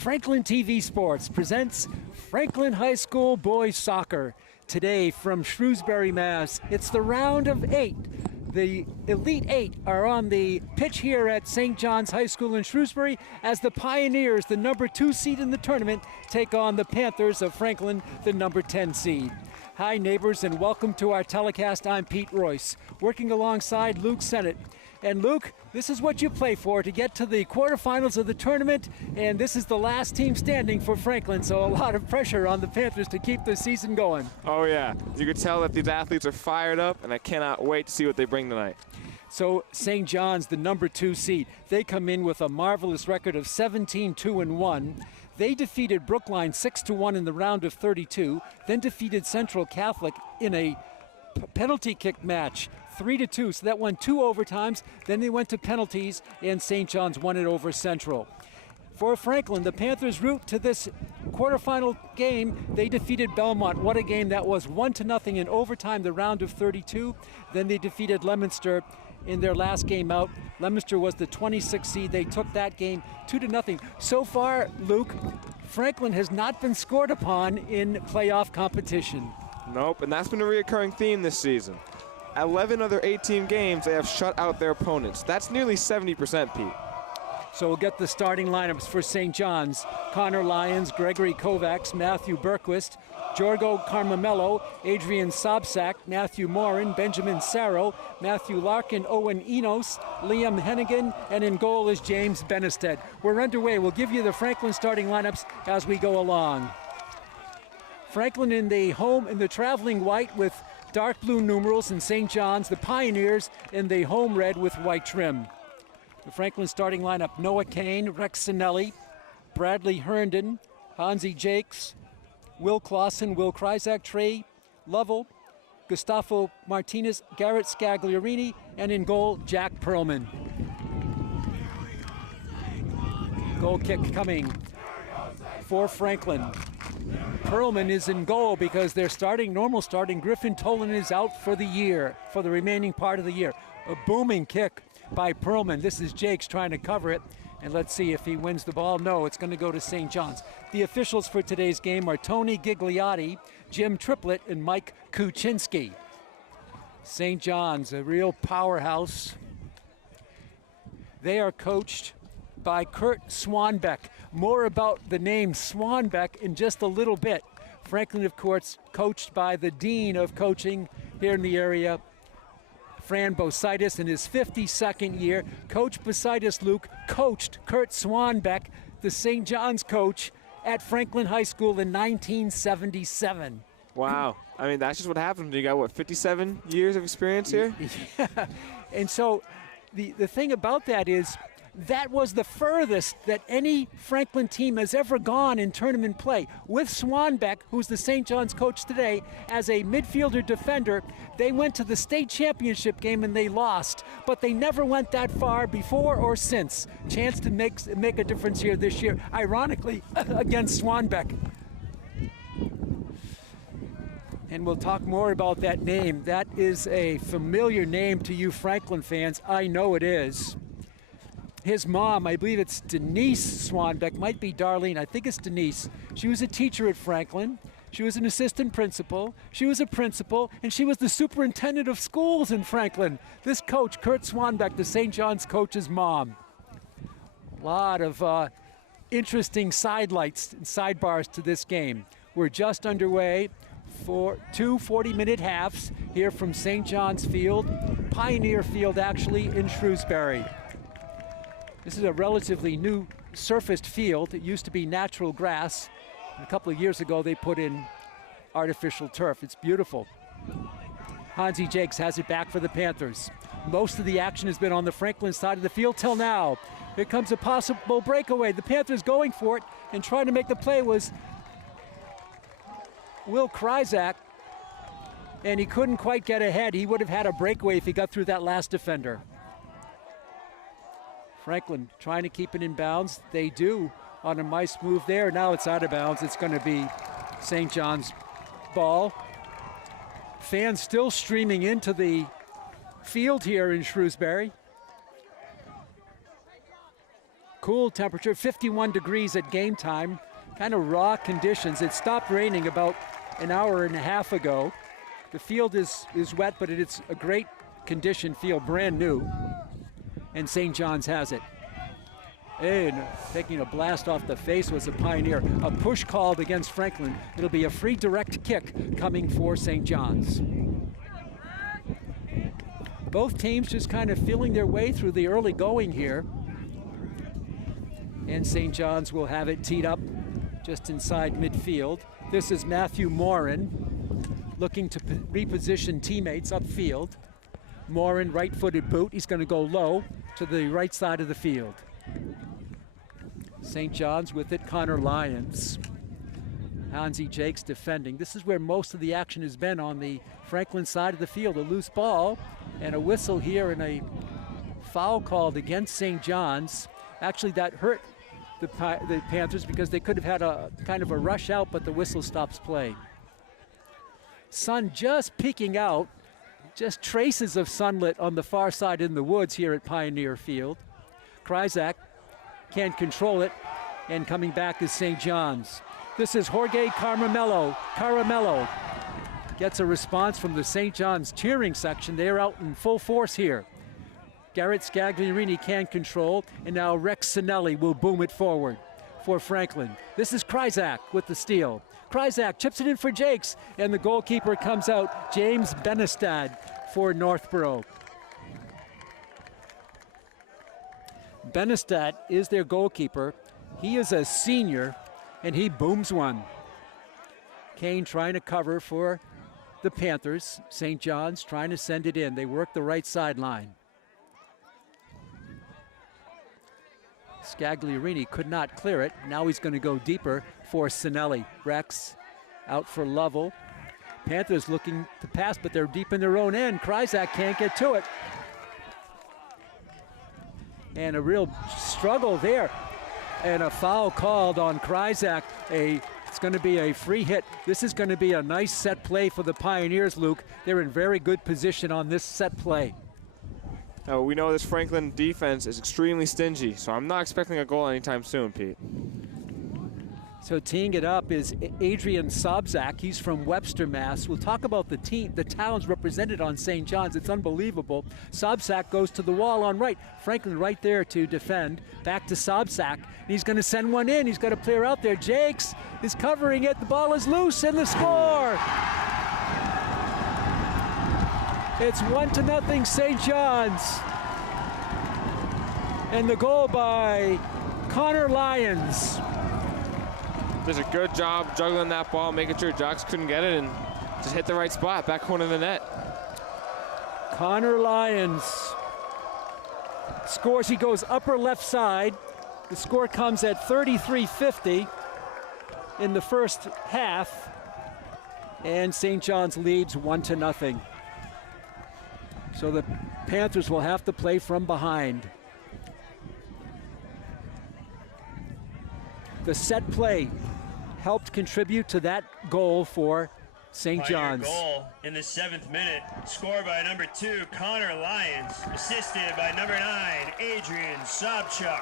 Franklin TV Sports presents Franklin High School Boys Soccer. Today from Shrewsbury, Mass. It's the round of 8. The Elite 8 are on the pitch here at St. John's High School in Shrewsbury as the Pioneers, the number 2 seed in the tournament, take on the Panthers of Franklin, the number 10 seed. Hi neighbors, and welcome to our telecast. I'm Pete Royce, working alongside Luke Sennett. And Luke, this is what you play for, to get to the quarterfinals of the tournament, and this is the last team standing for Franklin, so a lot of pressure on the Panthers to keep the season going. Oh yeah, you can tell that these athletes are fired up, and I cannot wait to see what they bring tonight. So St. John's, the number 2 seed, they come in with a marvelous record of 17-2-1. They defeated Brookline 6-1 in the round of 32, then defeated Central Catholic in a penalty kick match 3-2, so that won 2 overtimes. Then they went to penalties, and St. John's won it over Central. For Franklin, the Panthers' route to this quarterfinal game, they defeated Belmont. What a game that was, 1-0 in overtime, the round of 32. Then they defeated Leominster in their last game out. Leominster was the 26th seed. They took that game 2-0. So far, Luke, Franklin has not been scored upon in playoff competition. Nope, and that's been a recurring theme this season. 11 other 8-team games, they have shut out their opponents. That's nearly 70%, Pete. So we'll get the starting lineups for St. John's. Connor Lyons, Gregory Kovacs, Matthew Berquist, Jorgo Carmamelo, Adrian Sobsak, Matthew Morin, Benjamin Sarro, Matthew Larkin, Owen Enos, Liam Hennigan, and in goal is James Benestead. We're underway. We'll give you the Franklin starting lineups as we go along. Franklin in the traveling white with dark blue numerals, and St. John's, the Pioneers, in the home red with white trim. The Franklin starting lineup: Noah Kane, Rex Sinelli, Bradley Herndon, Hansi Jakes, Will Clausen, Will Kryzak, Trey Lovell, Gustavo Martinez, Garrett Scagliarini, and in goal, Jack Perlman. Goal kick coming for Franklin. Perlman is in goal because their normal starting Griffin Tolan is out for the year, for the remaining part of the year. A booming kick by Perlman. This is Jakes trying to cover it, and let's see if he wins the ball. No, it's going to go to St. John's. The officials for today's game are Tony Gigliotti, Jim Triplett, and Mike Kuczynski. St. John's, a real powerhouse. They are coached by Kurt Swanbeck. More about the name Swanbeck in just a little bit. Franklin, of course, coached by the Dean of Coaching here in the area, Fran Bositis, in his 52nd year. Coach Bositis, Luke, coached Kurt Swanbeck, the St. John's coach, at Franklin High School in 1977. Wow. I mean, that's just what happens. You got, 57 years of experience here? Yeah. And so the thing about that is, that was the furthest that any Franklin team has ever gone in tournament play. With Swanbeck, who's the St. John's coach today, as a midfielder defender, they went to the state championship game and they lost, but they never went that far before or since. Chance to make a difference here this year, ironically, against Swanbeck. And we'll talk more about that name. That is a familiar name to you Franklin fans. I know it is. His mom, I believe it's Denise Swanbeck, might be Darlene, I think it's Denise. She was a teacher at Franklin. She was an assistant principal. She was a principal, and she was the superintendent of schools in Franklin. This coach, Kurt Swanbeck, the St. John's coach's mom. A lot of interesting sidelights and sidebars to this game. We're just underway for 2 40-minute halves here from St. John's Field, Pioneer Field actually, in Shrewsbury. This is a relatively new surfaced field. It used to be natural grass. A couple of years ago, they put in artificial turf. It's beautiful. Hansi Jakes has it back for the Panthers. Most of the action has been on the Franklin side of the field till now. Here comes a possible breakaway. The Panthers going for it and trying to make the play was Will Kryzak, and he couldn't quite get ahead. He would have had a breakaway if he got through that last defender. Franklin trying to keep it in bounds. They do on a nice move there. Now it's out of bounds. It's going to be St. John's ball. Fans still streaming into the field here in Shrewsbury. Cool temperature, 51 degrees at game time. Kind of raw conditions. It stopped raining about an hour and a half ago. The field is wet, but it's a great condition field, brand new. And St. John's has it. And taking a blast off the face was a Pioneer. A push called against Franklin. It'll be a free direct kick coming for St. John's. Both teams just kind of feeling their way through the early going here. And St. John's will have it teed up just inside midfield. This is Matthew Morin looking to reposition teammates upfield. Morin, right-footed boot. He's going to go low to the right side of the field. St. John's with it, Connor Lyons. Hansi Jakes defending. This is where most of the action has been on the Franklin side of the field. A loose ball and a whistle here and a foul called against St. John's. Actually, that hurt the Panthers because they could have had a kind of a rush out, but the whistle stops play. Sun just peeking out. Just traces of sunlit on the far side in the woods here at Pioneer Field. Kryzak can't control it, and coming back is St. John's. This is Jorge Caramello. Caramello gets a response from the St. John's cheering section. They're out in full force here. Garrett Scagliarini can't control, and now Rex Sinelli will boom it forward for Franklin. This is Kryzak with the steal. Kryzak chips it in for Jakes, and the goalkeeper comes out, James Benestad for Northborough. Benestad is their goalkeeper. He is a senior, and he booms one. Kane trying to cover for the Panthers. St. John's trying to send it in. They work the right sideline. Scagliarini could not clear it. Now he's going to go deeper for Sinelli. Rex out for Lovell. Panthers looking to pass, but they're deep in their own end. Kryzak can't get to it. And a real struggle there. And a foul called on Kryzak. It's going to be a free hit. This is going to be a nice set play for the Pioneers, Luke. They're in very good position on this set play. Now, we know this Franklin defense is extremely stingy, so I'm not expecting a goal anytime soon, Pete. So teeing it up is Adrian Sobzak. He's from Webster, Mass. We'll talk about the towns represented on St. John's. It's unbelievable. Sobzak goes to the wall on right. Franklin right there to defend. Back to Sobzak. He's going to send one in. He's got a player out there. Jakes is covering it. The ball is loose, and the score. It's 1-0 St. John's. And the goal by Connor Lyons. Does a good job juggling that ball, making sure Jocks couldn't get it, and just hit the right spot, back corner of the net. Connor Lyons scores. He goes upper left side. The score comes at 33:50 in the first half, and St. John's leads 1-0. So the Panthers will have to play from behind. The set play helped contribute to that goal for St. John's. Goal in the 7th minute, scored by number 2, Connor Lyons, assisted by number 9, Adrian Sobchuk.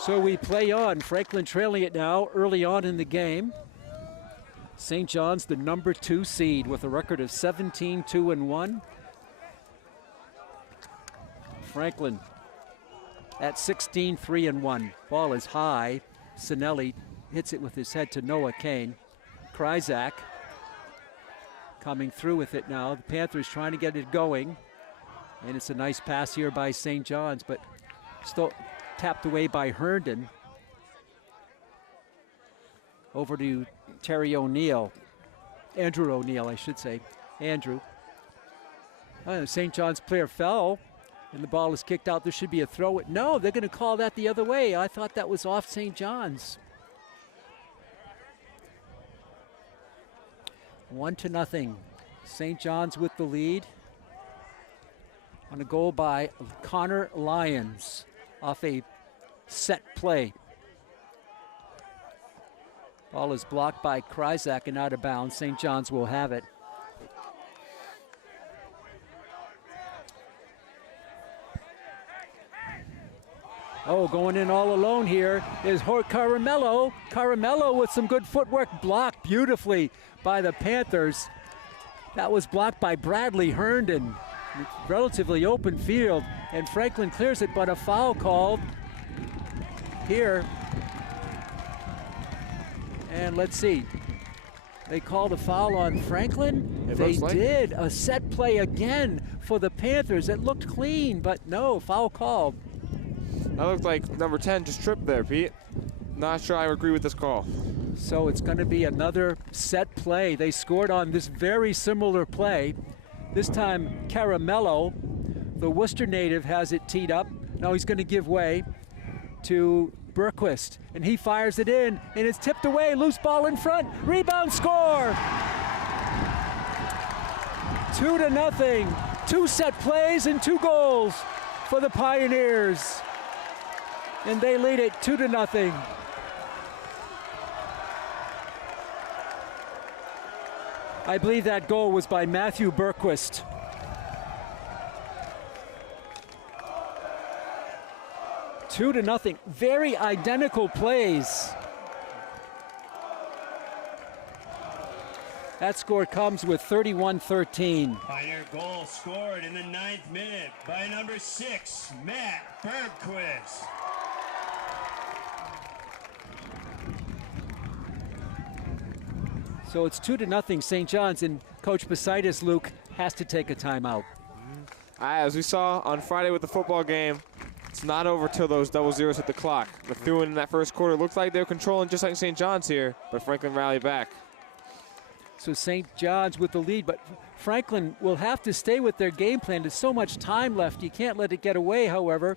So we play on. Franklin trailing it now early on in the game. St. John's the number 2 seed with a record of 17-2-1. Franklin at 16-3-1. Ball is high. Sinelli hits it with his head to Noah Kane. Kryzak coming through with it now. The Panthers trying to get it going. And it's a nice pass here by St. John's, but still tapped away by Herndon. Over to Terry O'Neill. Andrew O'Neill, I should say. Andrew. St. John's player fell, and the ball is kicked out. There should be a throw. No, they're going to call that the other way. I thought that was off St. John's. 1-0. St. John's with the lead on a goal by Connor Lyons off a set play. Ball is blocked by Kryzak and out of bounds. St. John's will have it. Oh, going in all alone here is Caramello. Caramello with some good footwork, blocked beautifully by the Panthers. That was blocked by Bradley Herndon. Relatively open field, and Franklin clears it, but a foul called here. And let's see. They called a foul on Franklin. They did. A set play again for the Panthers. It looked clean, but no, foul called. That looked like number 10 just tripped there, Pete. Not sure I agree with this call. So it's going to be another set play. They scored on this very similar play. This time, Caramello, the Worcester native, has it teed up. Now he's going to give way to Berquist, and he fires it in, and it's tipped away. Loose ball in front. Rebound, score! 2-0. 2 set plays and 2 goals for the Pioneers. And they lead it 2-0. I believe that goal was by Matthew Berquist. Two to nothing. Very identical plays. That score comes with 31-13. Pioneer goal scored in the 9th minute by number 6, Matt Bergquist. So it's 2-0 St. John's, and Coach Basitis, Luke, has to take a timeout. As we saw on Friday with the football game, it's not over till those double zeros hit the clock. The threw in that first quarter looked like they were controlling just like St. John's here, but Franklin rallied back. So St. John's with the lead, but Franklin will have to stay with their game plan. There's so much time left. You can't let it get away, however.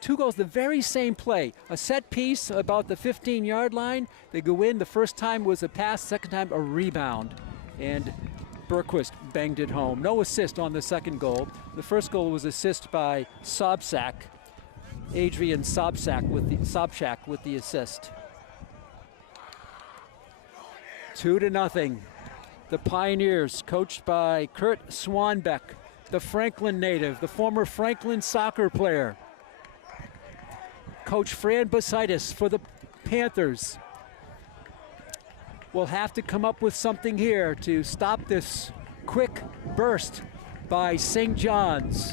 2 goals, the very same play. A set piece about the 15-yard line. They go in. The first time was a pass, second time a rebound. And Berquist banged it home. No assist on the second goal. The first goal was assist by Sobczak. Adrian Sobczak with the assist. 2-0. The Pioneers, coached by Kurt Swanbeck, the Franklin native, the former Franklin soccer player. Coach Fran Basitis for the Panthers will have to come up with something here to stop this quick burst by St. John's.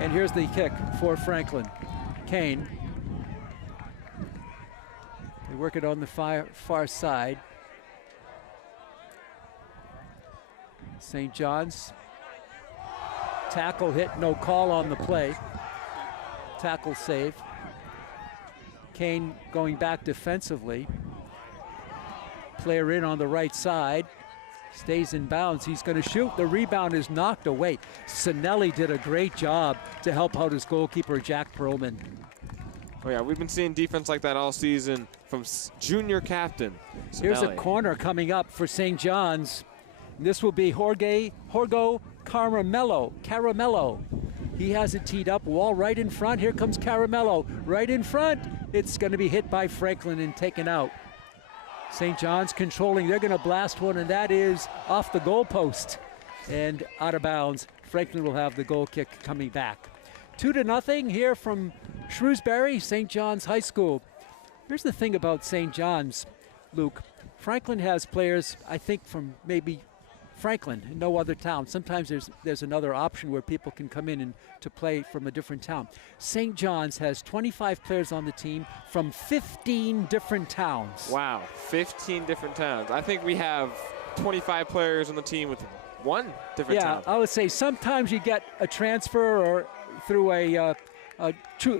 And here's the kick for Franklin. Kane. They work it on the far side. St. John's. Tackle hit, no call on the play. Tackle save. Kane going back defensively. Player in on the right side. Stays in bounds. He's going to shoot. The rebound is knocked away. Sinelli did a great job to help out his goalkeeper, Jack Perlman. Oh yeah, we've been seeing defense like that all season from junior captain Sinelli. Here's a corner coming up for St. John's. This will be Jorgo Caramello. He has it teed up, wall right in front. Here comes Caramello, right in front. It's going to be hit by Franklin and taken out. St. John's controlling. They're going to blast one, and that is off the goalpost and out of bounds. Franklin will have the goal kick coming back. 2-0 here from Shrewsbury, St. John's High School. Here's the thing about St. John's, Luke. Franklin has players, I think, from maybe Franklin, no other town. Sometimes there's another option where people can come in and to play from a different town. St. John's has 25 players on the team from 15 different towns. Wow, 15 different towns. I think we have 25 players on the team with one different town. Yeah, I would say sometimes you get a transfer or through a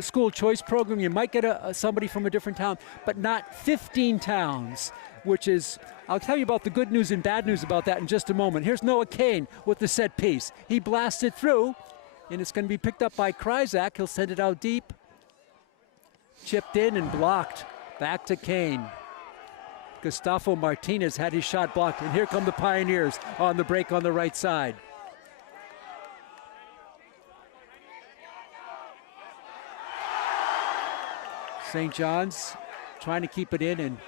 school choice program, you might get somebody from a different town, but not 15 towns, which is, I'll tell you about the good news and bad news about that in just a moment. Here's Noah Kane with the set piece. He blasted through, and it's going to be picked up by Kryzak. He'll send it out deep. Chipped in and blocked. Back to Kane. Gustavo Martinez had his shot blocked, and here come the Pioneers on the break on the right side. St. John's trying to keep it in, and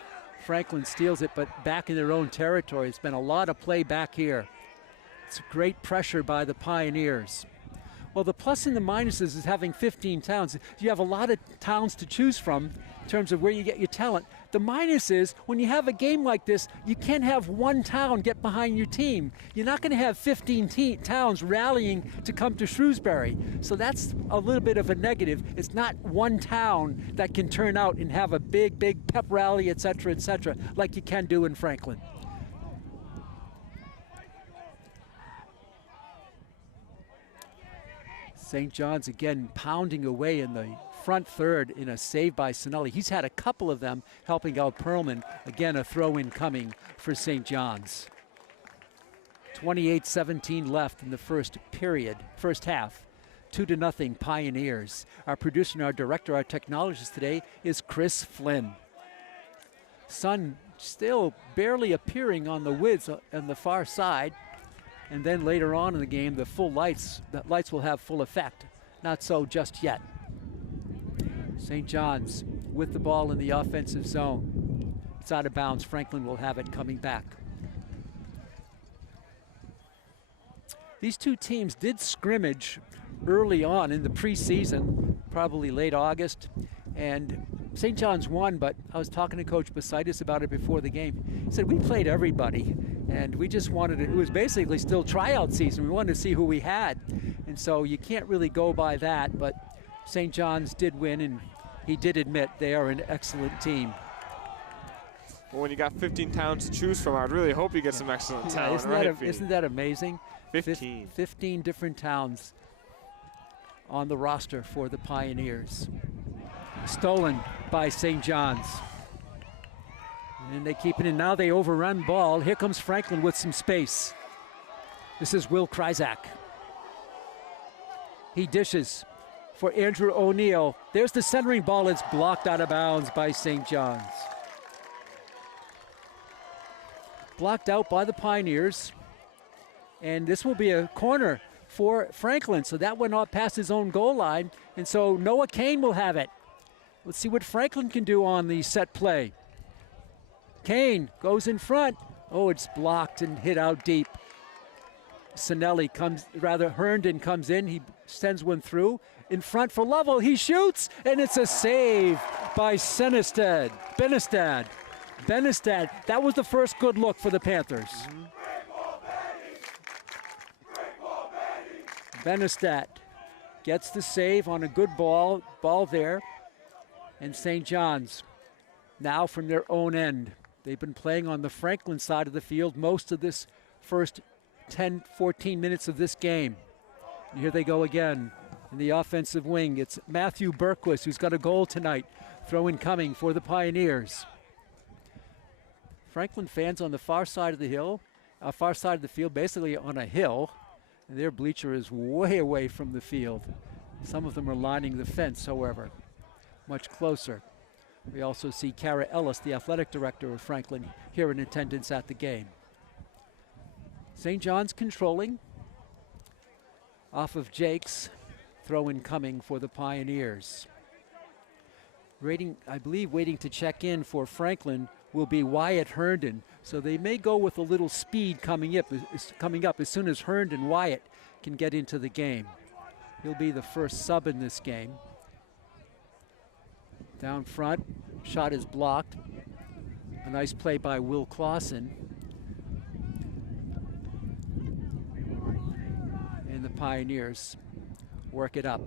Franklin steals it, but back in their own territory. It's been a lot of play back here. It's great pressure by the Pioneers. Well, the plus and the minuses is having 15 towns. You have a lot of towns to choose from in terms of where you get your talent. The minus is when you have a game like this, you can't have one town get behind your team. You're not going to have 15 towns rallying to come to Shrewsbury. So that's a little bit of a negative. It's not one town that can turn out and have a big pep rally, et cetera, like you can do in Franklin. St. John's again pounding away in the front third in a save by Sinelli. He's had a couple of them helping out Perlman. Again, a throw-in coming for St. John's. 28-17 left in the first half. 2-0 Pioneers. Our producer and our director, our technologist today is Chris Flynn. Sun still barely appearing on the widths on the far side. And then later on in the game, the lights will have full effect. Not so just yet. St. John's with the ball in the offensive zone. It's out of bounds. Franklin will have it coming back. These two teams did scrimmage early on in the preseason, probably late August, and St. John's won, but I was talking to Coach Basitis about it before the game. He said, we played everybody, and we just wanted it was basically still tryout season. We wanted to see who we had, and so you can't really go by that, but St. John's did win, and he did admit they are an excellent team. Well, when you got 15 towns to choose from, I'd really hope you get some excellent talent. Isn't that amazing? 15. 15 different towns on the roster for the Pioneers. Stolen by St. John's. And they keep it in. Now they overrun ball. Here comes Franklin with some space. This is Will Kryzak. He dishes for Andrew O'Neill. There's the centering ball. It's blocked out of bounds by St. John's. Blocked out by the Pioneers. And this will be a corner for Franklin. So that went off past his own goal line. And so Noah Kane will have it. Let's see what Franklin can do on the set play. Kane goes in front. Oh, it's blocked and hit out deep. Herndon comes in. He sends one through. In front for Lovell. He shoots, and it's a save by Benestad. That was the first good look for the Panthers. Benestad gets the save on a good ball there. And St. John's now from their own end. They've been playing on the Franklin side of the field most of this first 10, 14 minutes of this game. And here they go again in the offensive wing. It's Matthew Berquist who's got a goal tonight. Throw-in coming for the Pioneers. Franklin fans on the far side of the field, basically on a hill. And their bleacher is way away from the field. Some of them are lining the fence, however. Much closer. We also see Kara Ellis, the athletic director of Franklin, here in attendance at the game. St. John's controlling. Off of Jake's. Throw-in coming for the Pioneers. I believe waiting to check in for Franklin will be Wyatt Herndon. So they may go with a little speed coming up as soon as Herndon Wyatt can get into the game. He'll be the first sub in this game. Down front, shot is blocked. A nice play by Will Clausen. And the Pioneers work it up.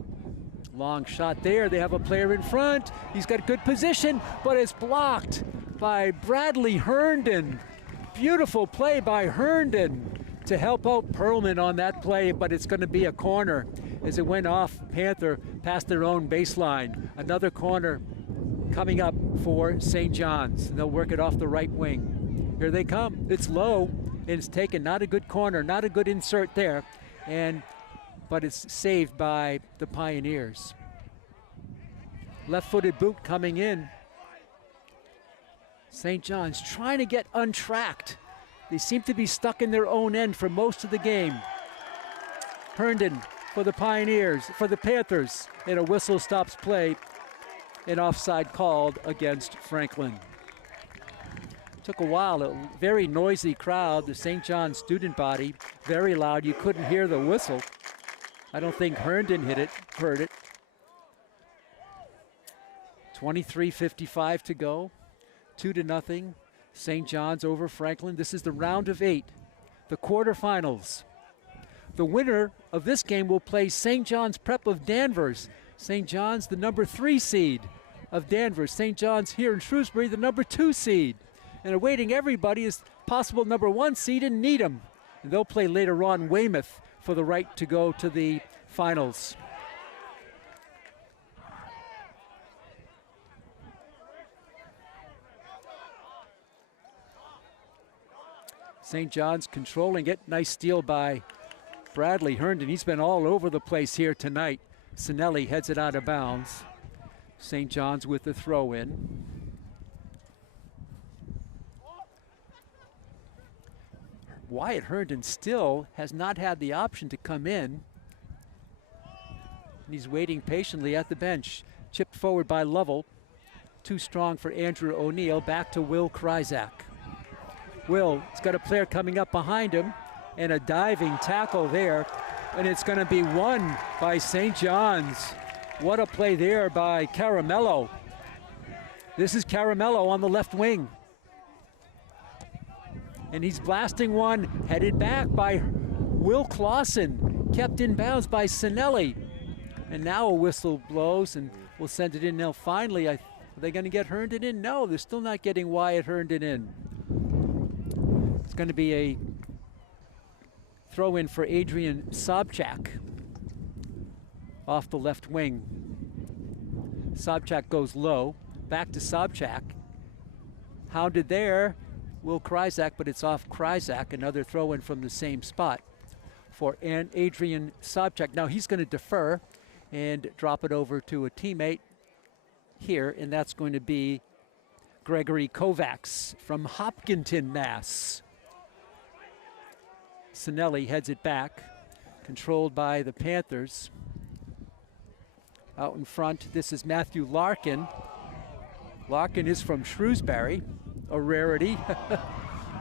Long shot there. They have a player in front. He's got good position, but it's blocked by Bradley Herndon. Beautiful play by Herndon to help out Perlman on that play, but it's going to be a corner as it went off Panther past their own baseline. Another corner coming up for St. John's. They'll work it off the right wing. Here they come. It's low, and it's taken. Not a good corner, not a good insert there, but it's saved by the Pioneers. Left-footed boot coming in. St. John's trying to get untracked. They seem to be stuck in their own end for most of the game. Herndon for the Pioneers, for the Panthers, and a whistle stops play. an offside called against Franklin. Took a while, a very noisy crowd, the St. John's student body, very loud. You couldn't hear the whistle. I don't think Herndon heard it. 23:55 to go, 2-0. St. John's over Franklin. This is the round of 8, the quarterfinals. The winner of this game will play St. John's Prep of Danvers. St. John's, the number 3 seed of Danvers. St. John's here in Shrewsbury, the number 2 seed. And awaiting everybody is possible number 1 seed in Needham. And they'll play later on Weymouth for the right to go to the finals. St. John's controlling it. Nice steal by Bradley Herndon. He's been all over the place here tonight. Sinelli heads it out of bounds. St. John's with the throw in. Wyatt Herndon still has not had the option to come in. And he's waiting patiently at the bench. Chipped forward by Lovell. Too strong for Andrew O'Neill. Back to Will Kryzak. Will, he's got a player coming up behind him, and a diving tackle there, and it's going to be won by St. John's. What a play there by Caramello. This is Caramello on the left wing. And he's blasting one, headed back by Will Clausen, kept in bounds by Sinelli. And now a whistle blows, and we'll send it in now. Finally, are they going to get Herndon in? No, they're still not getting Wyatt Herndon in. It's going to be a throw in for Adrian Sobchak off the left wing. Sobchak goes low, back to Sobchak. Hounded there, Will Kryzak, but it's off Kryzak. Another throw in from the same spot for Adrian Sobchak. Now he's going to defer and drop it over to a teammate here, and that's going to be Gregory Kovacs from Hopkinton, Mass. Sinelli heads it back, controlled by the Panthers. Out in front, this is Matthew Larkin. Larkin is from Shrewsbury, a rarity.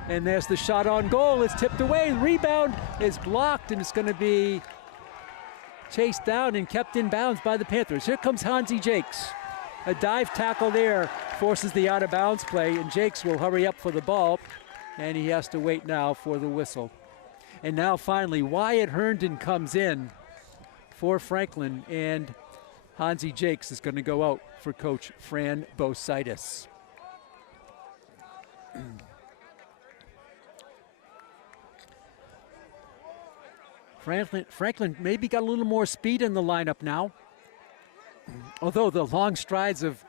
And there's the shot on goal. It's tipped away. The rebound is blocked, and it's going to be chased down and kept in bounds by the Panthers. Here comes Hansi Jakes. A dive tackle there forces the out-of-bounds play, and Jakes will hurry up for the ball, and he has to wait now for the whistle. And now finally, Wyatt Herndon comes in for Franklin, and Hansi Jakes is going to go out for Coach Fran Bositis. Franklin maybe got a little more speed in the lineup now. Although the long strides of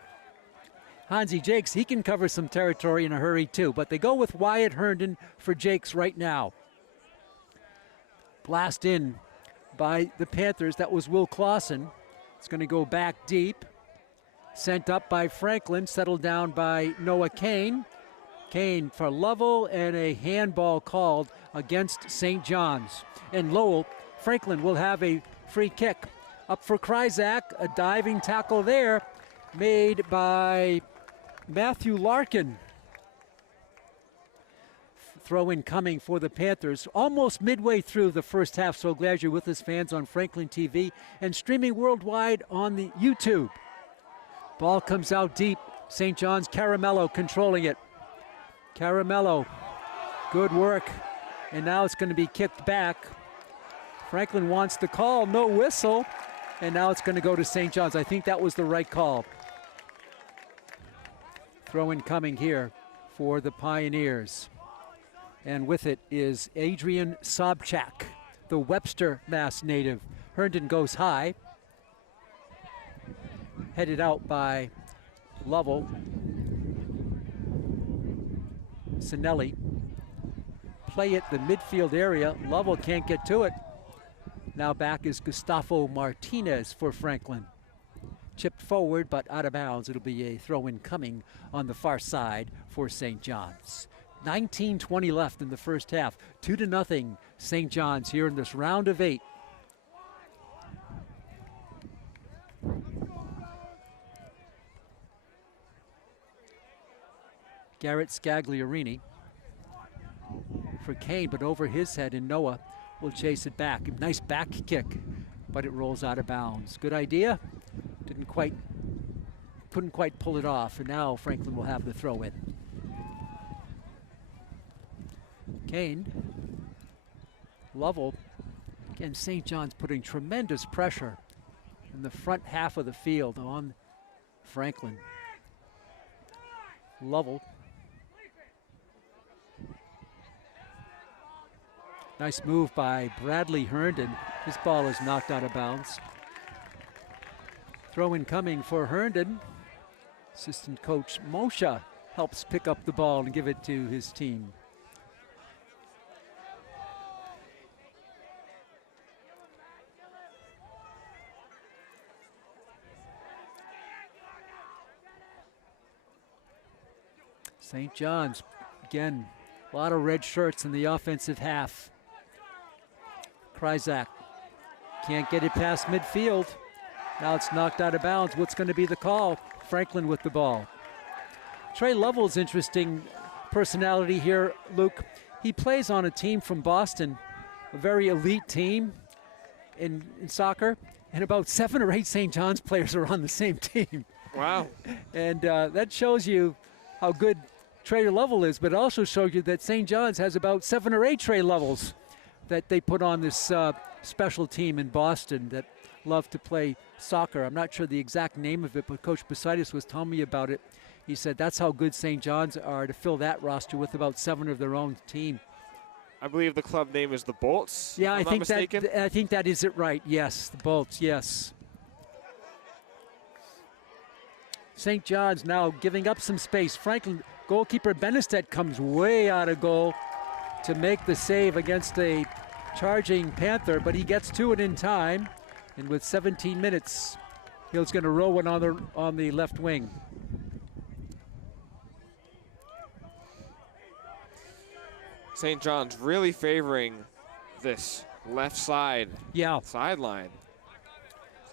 Hansi Jakes, he can cover some territory in a hurry too. But they go with Wyatt Herndon for Jakes right now. Blast in by the Panthers. That was Will Clausen. It's going to go back deep. Sent up by Franklin, settled down by Noah Kane. Kane for Lovell, and a handball called against St. John's. And Lowell, Franklin will have a free kick. Up for Kryzak, a diving tackle there made by Matthew Larkin. Throw in coming for the Panthers almost midway through the first half. So glad you're with us, fans, on Franklin TV and streaming worldwide on the YouTube. Ball comes out deep. St. John's, Caramello controlling it. Caramello, good work. And now it's going to be kicked back. Franklin wants the call, no whistle. And now it's going to go to St. John's. I think that was the right call. Throw in coming here for the Pioneers. And with it is Adrian Sobchak, the Webster, Mass native. Herndon goes high. Headed out by Lovell. Sinelli. Play it the midfield area. Lovell can't get to it. Now back is Gustavo Martinez for Franklin. Chipped forward, but out of bounds. It'll be a throw-in coming on the far side for St. John's. 19:20 left in the first half. 2-0 St. John's here in this round of 8. Garrett Scagliarini for Kane, but over his head, and Noah will chase it back. Nice back kick, but it rolls out of bounds. Good idea. Couldn't quite pull it off, and now Franklin will have the throw in. Kane, Lovell. Again, St. John's putting tremendous pressure in the front half of the field on Franklin. Lovell. Nice move by Bradley Herndon. His ball is knocked out of bounds. Throw in coming for Herndon. Assistant coach Moshe helps pick up the ball and give it to his team. St. John's, again, a lot of red shirts in the offensive half. Kryzak can't get it past midfield. Now it's knocked out of bounds. What's going to be the call? Franklin with the ball. Trey Lovell's interesting personality here, Luke. He plays on a team from Boston, a very elite team in soccer, and about 7 or 8 St. John's players are on the same team. Wow. And that shows you how good Trey Lovell is, but it also shows you that St. John's has about 7 or 8 Trey Lovells that they put on this special team in Boston that love to play soccer. I'm not sure the exact name of it, but Coach Basitis was telling me about it. He said that's how good St. John's are to fill that roster with about 7 of their own team. I believe the club name is the Bolts. Yeah, I think that is it right. Yes, the Bolts, yes. St. John's now giving up some space. Franklin, goalkeeper Benestedt comes way out of goal to make the save against a charging Panther, but he gets to it in time. And with 17 minutes, he's going to roll one on the left wing. St. John's really favoring this left side sideline.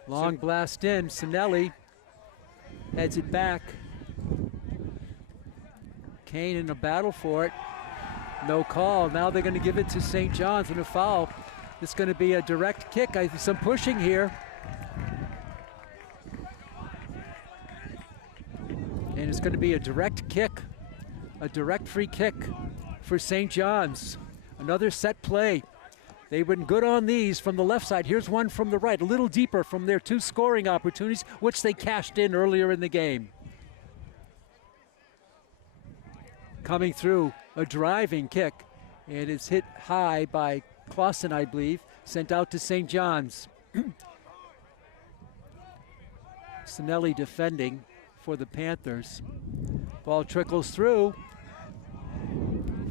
Long blast in. Sinelli heads it back. Kane in a battle for it. No call. Now they're going to give it to St. John's and a foul. It's going to be a direct kick. I see some pushing here. And it's going to be a direct kick, a direct free kick for St. John's. Another set play. They've been good on these from the left side. Here's one from the right, a little deeper from their 2 scoring opportunities, which they cashed in earlier in the game. Coming through, a driving kick, and it's hit high by Clausen, I believe, sent out to St. John's. Sinelli defending for the Panthers. Ball trickles through.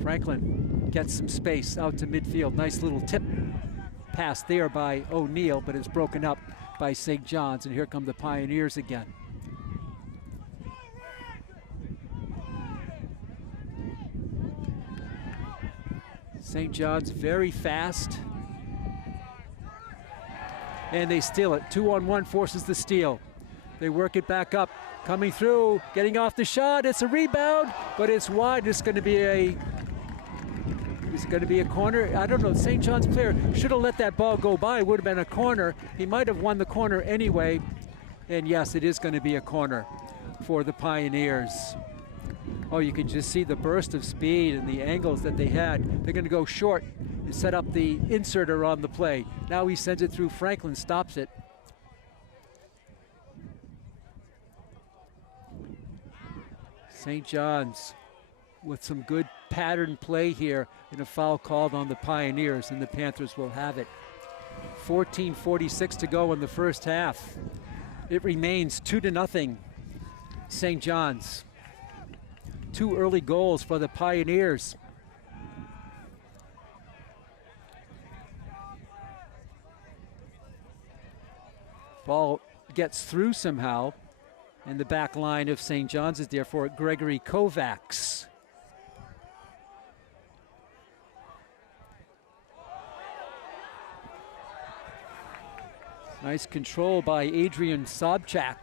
Franklin gets some space out to midfield. Nice little tip pass there by O'Neill, but it's broken up by St. John's, and here come the Pioneers again. St. John's very fast. And they steal it. 2-on-1 forces the steal. They work it back up. Coming through, getting off the shot. It's a rebound, but it's wide. It's going to be a corner. I don't know. St. John's player should have let that ball go by. It would have been a corner. He might have won the corner anyway. And yes, it is going to be a corner for the Pioneers. Oh, you can just see the burst of speed and the angles that they had. They're going to go short and set up the inserter on the play. Now he sends it through. Franklin stops it. St. John's with some good pattern play here, and a foul called on the Pioneers, and the Panthers will have it. 14:46 to go in the first half. It remains 2-0 St. John's. 2 early goals for the Pioneers. Ball gets through somehow, and the back line of St. John's is there for Gregory Kovacs. Nice control by Adrian Sobchak.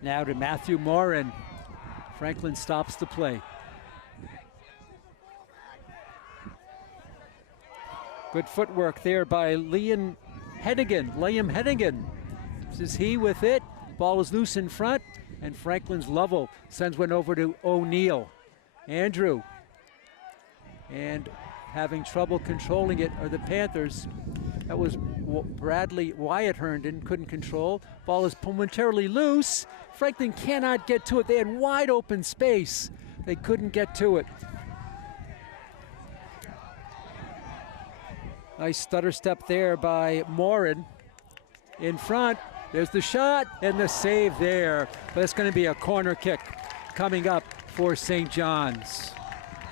Now to Matthew Morin. Franklin stops the play. Good footwork there by Liam Hennigan. This is he with it. Ball is loose in front, and Franklin's level sends one over to O'Neill. Andrew. And having trouble controlling it are the Panthers. That was Wyatt Herndon, couldn't control. Ball is momentarily loose. Franklin cannot get to it. They had wide open space. They couldn't get to it. Nice stutter step there by Morin. In front, there's the shot and the save there. But it's going to be a corner kick coming up for St. John's.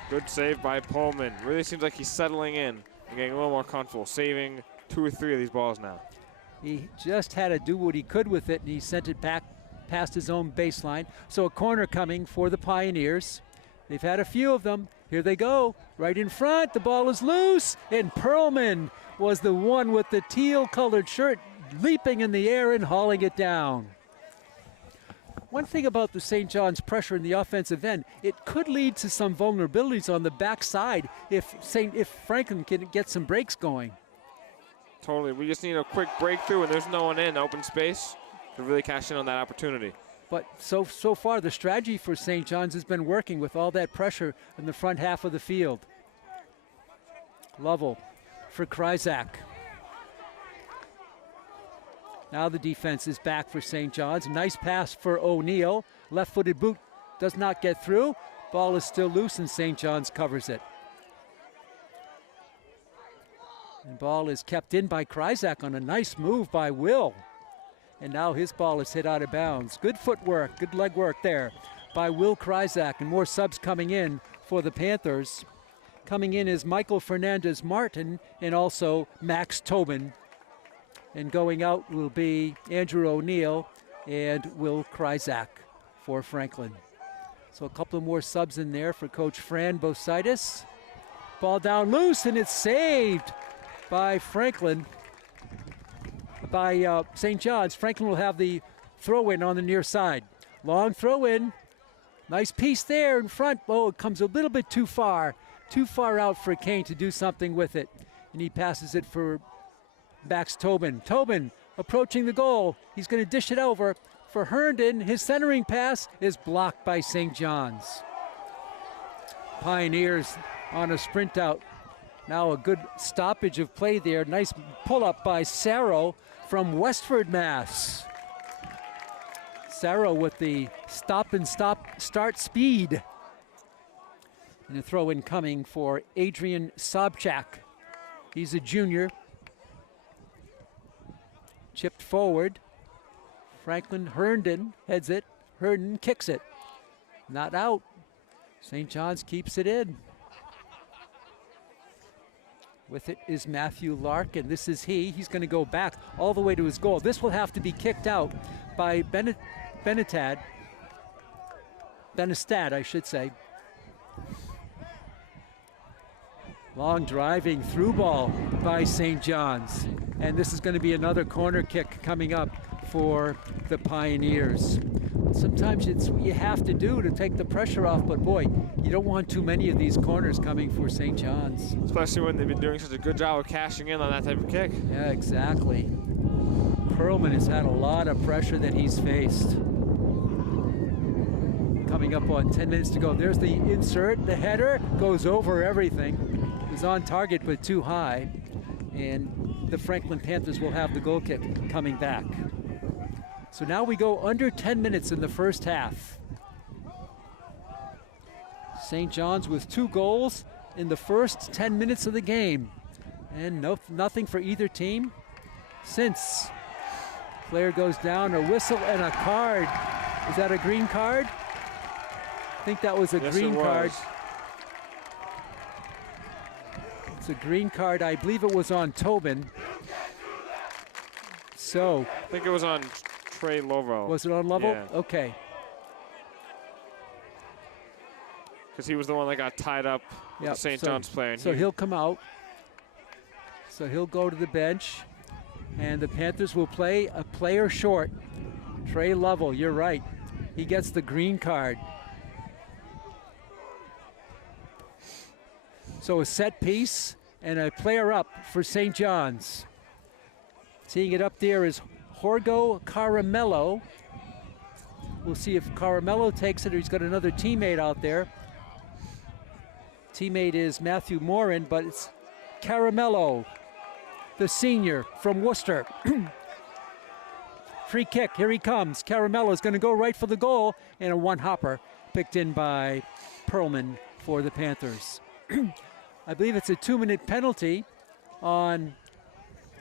Good save by Pullman. Really seems like he's settling in and getting a little more comfortable, saving 2 or 3 of these balls now. He just had to do what he could with it, and he sent it back past his own baseline. So a corner coming for the Pioneers. They've had a few of them. Here they go, right in front. The ball is loose, and Perlman was the one with the teal-colored shirt leaping in the air and hauling it down. One thing about the St. John's pressure in the offensive end, it could lead to some vulnerabilities on the backside if Franklin can get some breaks going. Totally. We just need a quick breakthrough, and there's no one in open space to really cash in on that opportunity. But so far, the strategy for St. John's has been working with all that pressure in the front half of the field. Lovell for Kryzak. Now the defense is back for St. John's. Nice pass for O'Neill. Left-footed boot does not get through. Ball is still loose, and St. John's covers it. And ball is kept in by Kryzak on a nice move by Will. And now his ball is hit out of bounds. Good footwork, good leg work there by Will Kryzak, and more subs coming in for the Panthers. Coming in is Michael Fernandez-Martin and also Max Tobin. And going out will be Andrew O'Neill and Will Kryzak for Franklin. So a couple of more subs in there for Coach Fran Bositis. Ball down loose, and it's saved by Franklin. By St. John's. Franklin will have the throw-in on the near side. Long throw-in. Nice piece there in front. Oh, it comes a little bit too far out for Kane to do something with it. And he passes it for Max Tobin. Tobin approaching the goal. He's going to dish it over for Herndon. His centering pass is blocked by St. John's. Pioneers on a sprint out. Now a good stoppage of play there. Nice pull-up by Sarro from Westford, Mass. Sarro with the start speed. And a throw-in coming for Adrian Sobchak. He's a junior. Chipped forward. Franklin Herndon heads it. Herndon kicks it. Not out. St. John's keeps it in. With it is Matthew Larkin. This is he. He's going to go back all the way to his goal. This will have to be kicked out by Benestad, I should say. Long driving through ball by St. John's. And this is going to be another corner kick coming up for the Pioneers. Sometimes it's what you have to do to take the pressure off, but boy, you don't want too many of these corners coming for St. John's. Especially when they've been doing such a good job of cashing in on that type of kick. Yeah, exactly. Perlman has had a lot of pressure that he's faced. Coming up on 10 minutes to go. There's the insert. The header goes over everything. It was on target, but too high. And the Franklin Panthers will have the goal kick coming back. So now we go under 10 minutes in the first half. St. John's with 2 goals in the first 10 minutes of the game. And nothing for either team since. Player goes down, a whistle and a card. Is that a green card? I think that was a green card. It's a green card. I believe it was on Tobin. So. I think it was on Trey Lovell. Was it on Lovell? Yeah. Okay. Because he was the one that got tied up with the St. John's player. So he'll come out. So he'll go to the bench. And the Panthers will play a player short. Trey Lovell, you're right. He gets the green card. So a set piece and a player up for St. John's. Seeing it up there is Jorgo Caramello. We'll see if Caramello takes it or he's got another teammate out there. Teammate is Matthew Morin, but it's Caramello, the senior from Worcester. Free kick, here he comes. Caramello is going to go right for the goal, and a one-hopper picked in by Perlman for the Panthers. I believe it's a 2-minute penalty on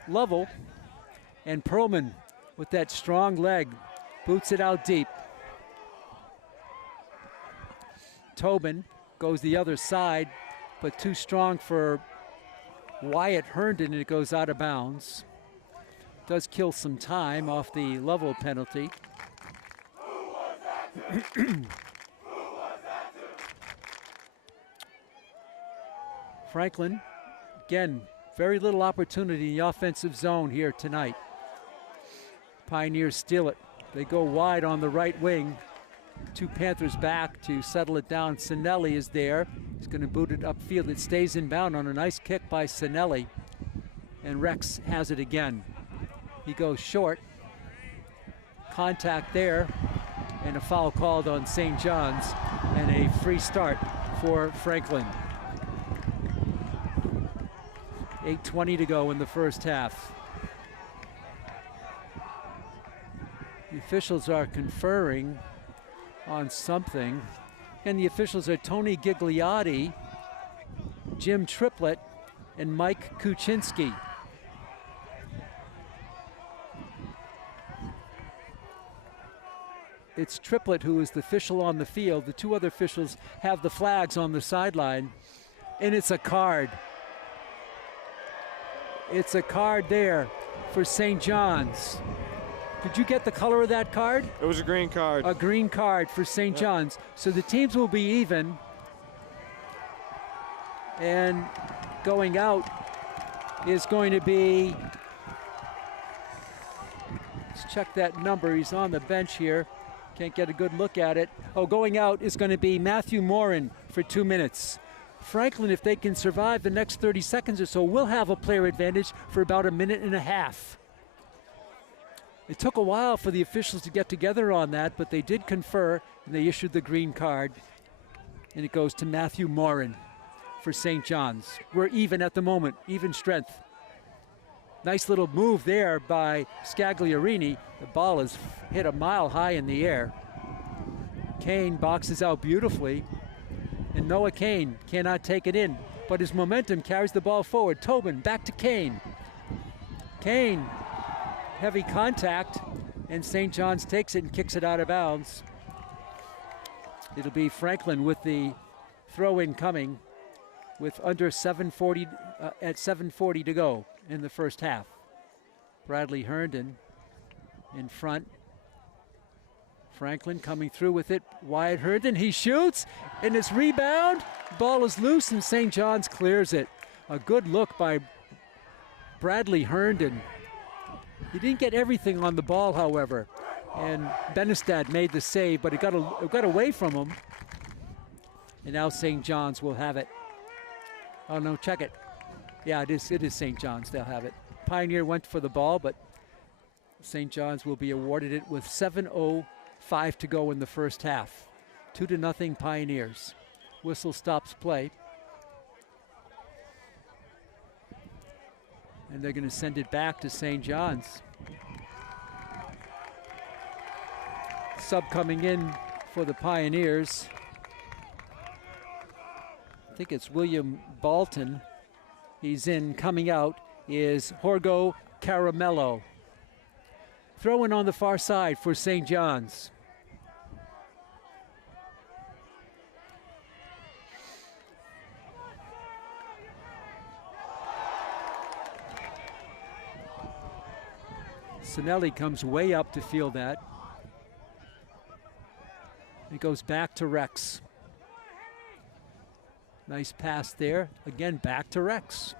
Lovell, and Perlman with that strong leg boots it out deep. Tobin goes the other side, but too strong for Wyatt Herndon, and it goes out of bounds. Does kill some time off the Lovell penalty. Franklin, again, very little opportunity in the offensive zone here tonight. Pioneers steal it. They go wide on the right wing. 2 Panthers back to settle it down. Sinelli is there. He's going to boot it upfield. It stays inbound on a nice kick by Sinelli. And Rex has it again. He goes short. Contact there. And a foul called on St. John's. And a free start for Franklin. 8:20 to go in the first half. The officials are conferring on something, and the officials are Tony Gigliotti, Jim Triplett, and Mike Kuczynski. It's Triplett who is the official on the field. The 2 other officials have the flags on the sideline, and it's a card. It's a card there for St. John's. Did you get the color of that card? It was a green card. A green card for St. John's. So the teams will be even. And going out is going to be, let's check that number. He's on the bench here. Can't get a good look at it. Oh, going out is going to be Matthew Morin for 2 minutes. Franklin, if they can survive the next 30 seconds or so, will have a player advantage for about 1.5 minutes. It took a while for the officials to get together on that, but they did confer, and they issued the green card. And it goes to Matthew Morin for St. John's. We're even at the moment, even strength. Nice little move there by Scagliarini. The ball is hit a mile high in the air. Kane boxes out beautifully. And Noah Kane cannot take it in, but his momentum carries the ball forward. Tobin back to Kane. Kane, heavy contact, and St. John's takes it and kicks it out of bounds. It'll be Franklin with the throw-in coming with under 7:40 at 7:40 to go in the first half. Bradley Herndon in front. Franklin coming through with it. Wyatt Herndon, he shoots, and it's rebound. Ball is loose, and St. John's clears it. A good look by Bradley Herndon. He didn't get everything on the ball, however, and Benestad made the save, but it got away from him. And now St. John's will have it. Oh no, check it. Yeah, it is St. John's, they'll have it. Pioneer went for the ball, but St. John's will be awarded it with 7:05 to go in the first half. 2-0 Pioneers. Whistle stops play. And they're going to send it back to St. John's. Sub coming in for the Pioneers. I think it's William Balton. He's in. Coming out is Jorgo Caramello. Throw-in on the far side for St. John's. Sinelli comes way up to field that. It goes back to Rex. Nice pass there. Again, back to Rex.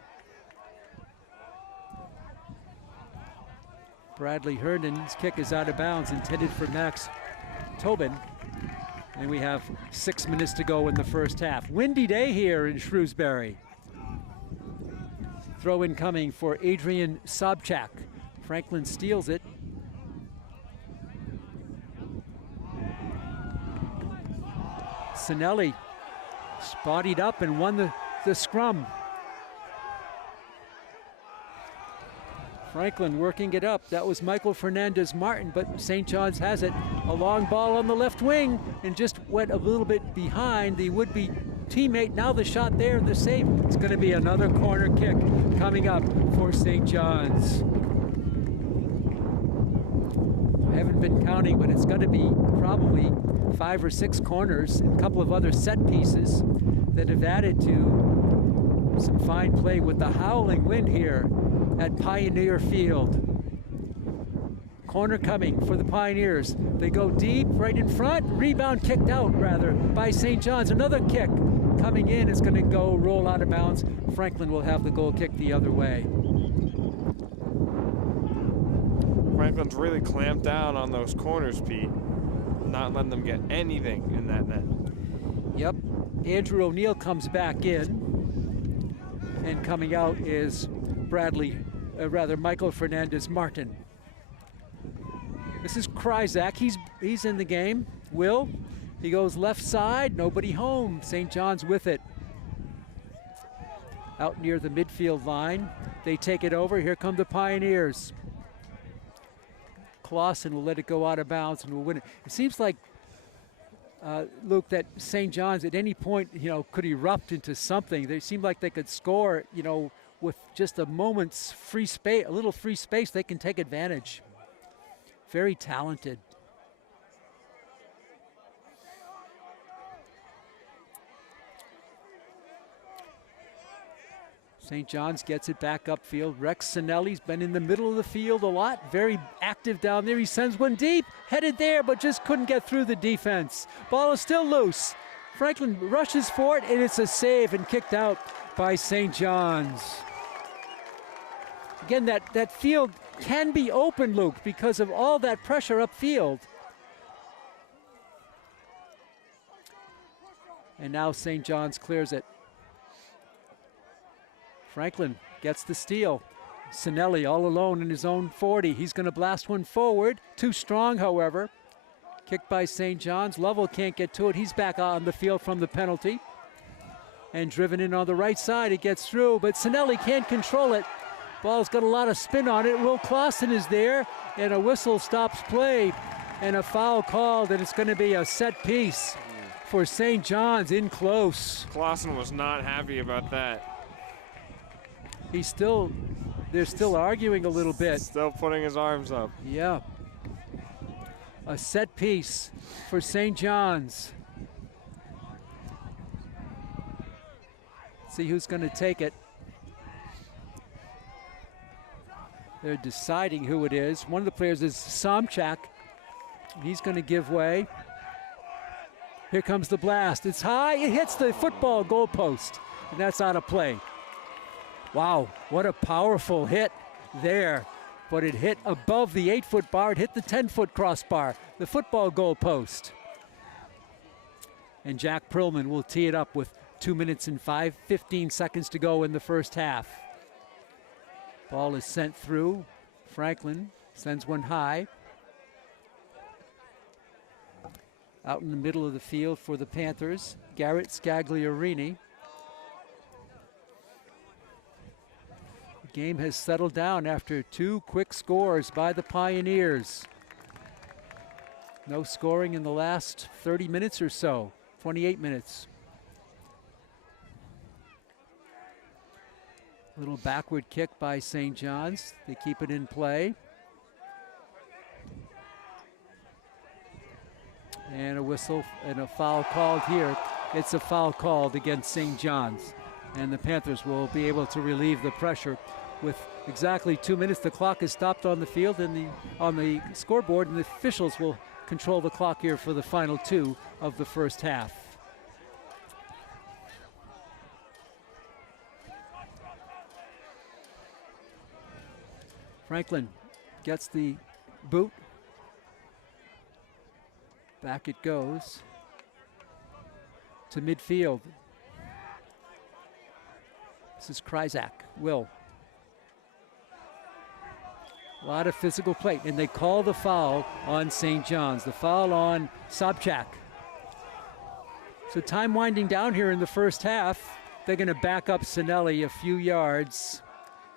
Bradley Herndon's kick is out of bounds, intended for Max Tobin. And we have 6 minutes to go in the first half. Windy day here in Shrewsbury. Throw in coming for Adrian Sobchak. Franklin steals it. Sinelli spotted up and won the scrum. Franklin working it up. That was Michael Fernandez-Martin, but St. John's has it. A long ball on the left wing and just went a little bit behind the would-be teammate. Now the shot there, the save. It's going to be another corner kick coming up for St. John's. I haven't been counting, but it's got to be probably 5 or 6 corners and a couple of other set pieces that have added to some fine play with the howling wind here at Pioneer Field. Corner coming for the Pioneers. They go deep right in front. Rebound kicked out, rather, by St. John's. Another kick coming in. It's going to go roll out of bounds. Franklin will have the goal kick the other way. Franklin's really clamped down on those corners, Pete. Not letting them get anything in that net. Yep. Andrew O'Neill comes back in. And coming out is Michael Fernandez-Martin. This is Kryzak. He's in the game. Will. He goes left side. Nobody home. St. John's with it. Out near the midfield line. They take it over. Here come the Pioneers. Clausen will let it go out of bounds and will win it. It seems like, Luke, that St. John's at any point, could erupt into something. They seem like they could score, with just a moment's free space, a little free space, they can take advantage. Very talented. St. John's gets it back upfield. Rex Sinelli's been in the middle of the field a lot. Very active down there. He sends one deep, headed there, but just couldn't get through the defense. Ball is still loose. Franklin rushes for it, and it's a save and kicked out by St. John's. Again, that field can be open, Luke, because of all that pressure upfield. And now St. John's clears it. Franklin gets the steal. Sinelli all alone in his own 40. He's going to blast one forward. Too strong, however. Kicked by St. John's. Lovell can't get to it. He's back on the field from the penalty. And driven in on the right side. It gets through, but Sinelli can't control it. Ball's got a lot of spin on it. Will Clausen is there, and a whistle stops play. And a foul called, and it's going to be a set piece for St. John's in close. Clausen was not happy about that. They're still arguing a little bit. Still putting his arms up. Yeah. A set piece for St. John's. See who's going to take it. They're deciding who it is. One of the players is Somchak. He's going to give way. Here comes the blast. It's high. It hits the football goalpost, and that's out of play. Wow, what a powerful hit there. But it hit above the 8-foot bar. It hit the 10-foot crossbar, the football goalpost. And Jack Perlman will tee it up with 2 minutes and 15 seconds to go in the first half. Ball is sent through. Franklin sends one high. Out in the middle of the field for the Panthers, Garrett Scagliarini. The game has settled down after 2 quick scores by the Pioneers. No scoring in the last 30 minutes or so, 28 minutes. Little backward kick by St. John's. They keep it in play. And a whistle and a foul called here. It's a foul called against St. John's. And the Panthers will be able to relieve the pressure with exactly 2 minutes. The clock is stopped on the field and on the scoreboard, and the officials will control the clock here for the final 2 of the first half. Franklin gets the boot. Back it goes to midfield. This is Kryzak. Will A lot of physical play. And they call the foul on St. John's, the foul on Sobchak. So time winding down here in the first half. They're going to back up Sinelli a few yards.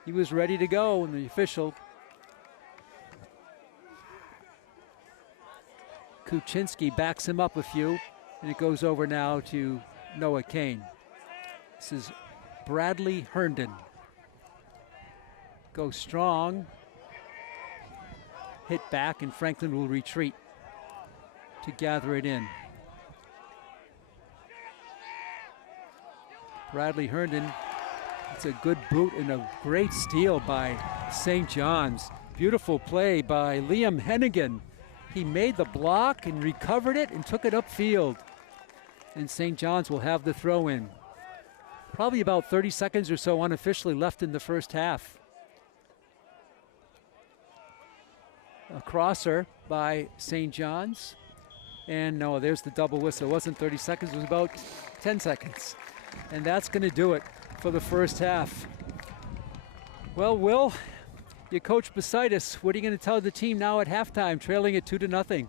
He was ready to go, and the official, Kuczynski, backs him up a few, and it goes over now to Noah Kane. This is Bradley Herndon. Go strong. Hit back, and Franklin will retreat to gather it in. Bradley Herndon, it's a good boot and a great steal by St. John's. Beautiful play by Liam Hennigan. He made the block and recovered it and took it upfield. And St. John's will have the throw in. Probably about 30 seconds or so unofficially left in the first half. A crosser by St. John's. And no, there's the double whistle. It wasn't 30 seconds, it was about 10 seconds. And that's going to do it for the first half. Well, Will, you coach beside us. What are you going to tell the team now at halftime, trailing it 2-0?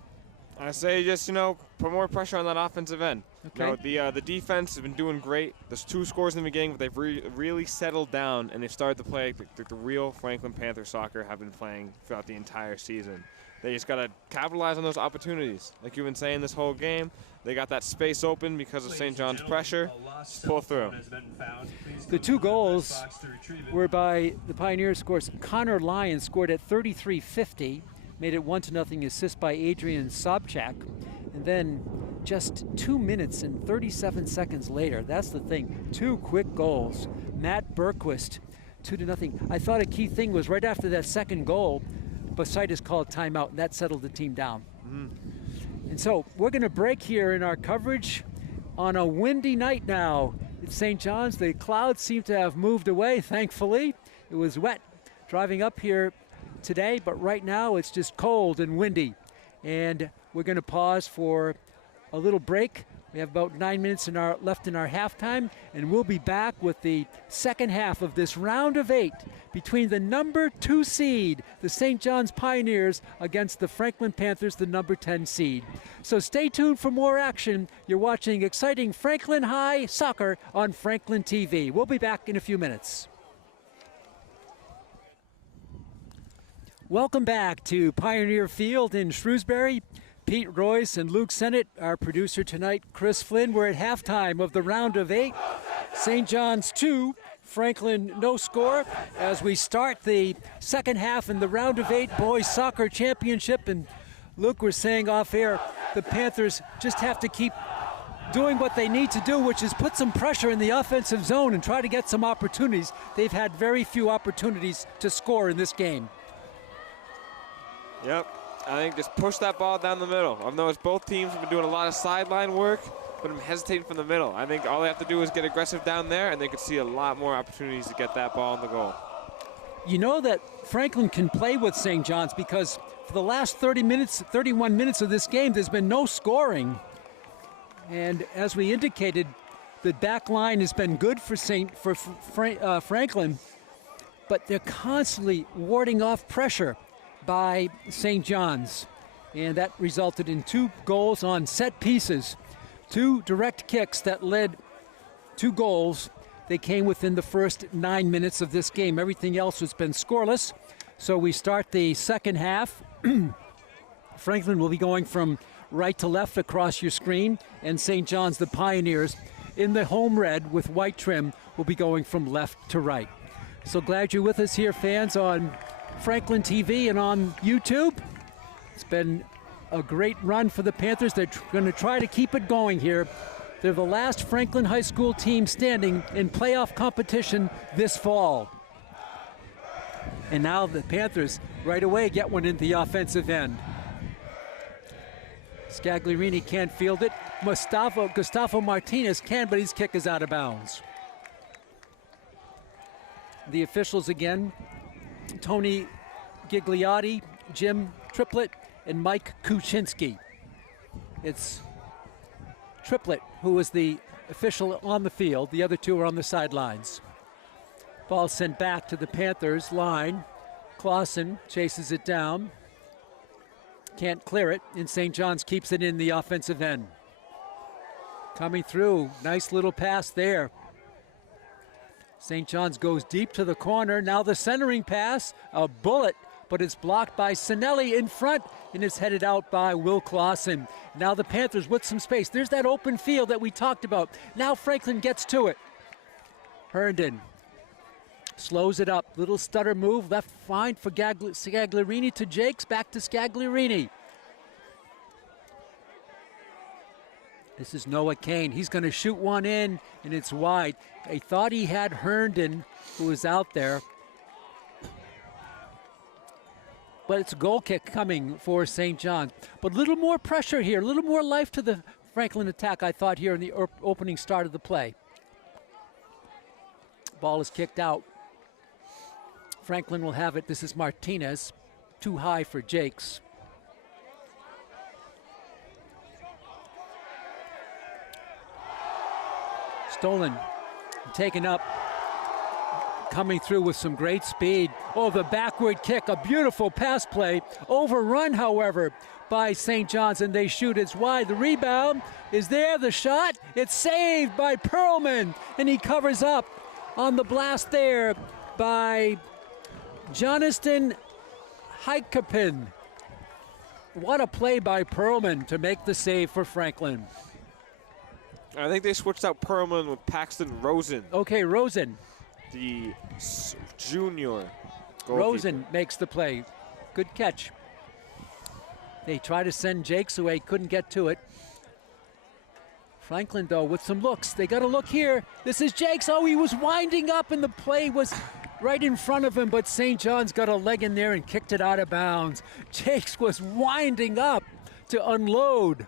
I say just, put more pressure on that offensive end. Okay. The defense has been doing great. There's 2 scores in the beginning, but they've really settled down, and they've started to play the real Franklin Panther soccer have been playing throughout the entire season. They just got to capitalize on those opportunities. Like you've been saying this whole game, they got that space open because of St. John's pressure. Just pull through. The 2 goals were by the Pioneers, of course. Connor Lyons scored at 33:50, made it 1-0 assist by Adrian Sobchak. And then just 2 minutes and 37 seconds later, that's the thing, 2 quick goals. Matt Berquist, 2-0. I thought a key thing was right after that second goal, Basitis called timeout, and that settled the team down. And so we're going to break here in our coverage on a windy night now at St. John's. The clouds seem to have moved away, thankfully. It was wet driving up here today, but right now it's just cold and windy. And we're going to pause for a little break. We have about 9 minutes left in our halftime, and we'll be back with the second half of this round of 8 between the number 2 seed, the St. John's Pioneers, against the Franklin Panthers, the number 10 seed. So stay tuned for more action. You're watching exciting Franklin High soccer on Franklin TV. We'll be back in a few minutes. Welcome back to Pioneer Field in Shrewsbury. Pete Royce and Luke Sennett, our producer tonight, Chris Flynn. We're at halftime of the round of 8. St. John's 2, Franklin no score, as we start the second half in the round of 8 boys soccer championship. And Luke was saying off air, the Panthers just have to keep doing what they need to do, which is put some pressure in the offensive zone and try to get some opportunities. They've had very few opportunities to score in this game. Yep. I think just push that ball down the middle. I've noticed both teams have been doing a lot of sideline work, but I'm hesitating from the middle. I think all they have to do is get aggressive down there, and they could see a lot more opportunities to get that ball in the goal. You know that Franklin can play with St. John's because for the last 31 minutes of this game, there's been no scoring. And as we indicated, the back line has been good for Franklin, but they're constantly warding off pressure by St. John's, and that resulted in 2 goals on set pieces, 2 direct kicks that led 2 goals. They came within the first 9 minutes of this game. Everything else has been scoreless. So we start the second half. Franklin will be going from right to left across your screen, and St. John's, the Pioneers, in the home red with white trim, will be going from left to right. So glad you're with us here, fans, on Franklin TV and on YouTube. It's been a great run for the Panthers. They're going to try to keep it going here. They're the last Franklin High School team standing in playoff competition this fall. And now the Panthers right away get one into the offensive end. Scagliarini can't field it. Gustavo Martinez can, but his kick is out of bounds. The officials again: Tony Gigliotti, Jim Triplett, and Mike Kuczynski. It's Triplett who is the official on the field. The other 2 are on the sidelines. Ball sent back to the Panthers line. Clausen chases it down. Can't clear it, and St. John's keeps it in the offensive end. Coming through, nice little pass there. St. John's goes deep to the corner. Now the centering pass, a bullet, but it's blocked by Sinelli in front, and it's headed out by Will Clausen. Now the Panthers with some space. There's that open field that we talked about. Now Franklin gets to it. Herndon slows it up. Little stutter move, left fine for Scagliarini to Jakes, back to Scagliarini. This is Noah Kane. He's going to shoot one in, and it's wide. I thought he had Herndon, who was out there. But it's a goal kick coming for St. John's. But a little more pressure here, a little more life to the Franklin attack, I thought, here in the opening start of the play. Ball is kicked out. Franklin will have it. This is Martinez. Too high for Jakes. Stolen, taken up, coming through with some great speed. Oh, the backward kick, a beautiful pass play. Overrun, however, by St. John's, and they shoot. It's wide. The rebound is there. The shot, it's saved by Perlman, and he covers up on the blast there by Jonathan Heikapin. What a play by Perlman to make the save for Franklin. I think they switched out Perlman with Paxton Rosen. Okay, Rosen. The junior goalkeeper. Rosen makes the play. Good catch. They try to send Jakes away, couldn't get to it. Franklin, though, with some looks. They got a look here. This is Jakes. Oh, he was winding up, and the play was right in front of him, but St. John's got a leg in there and kicked it out of bounds. Jakes was winding up to unload.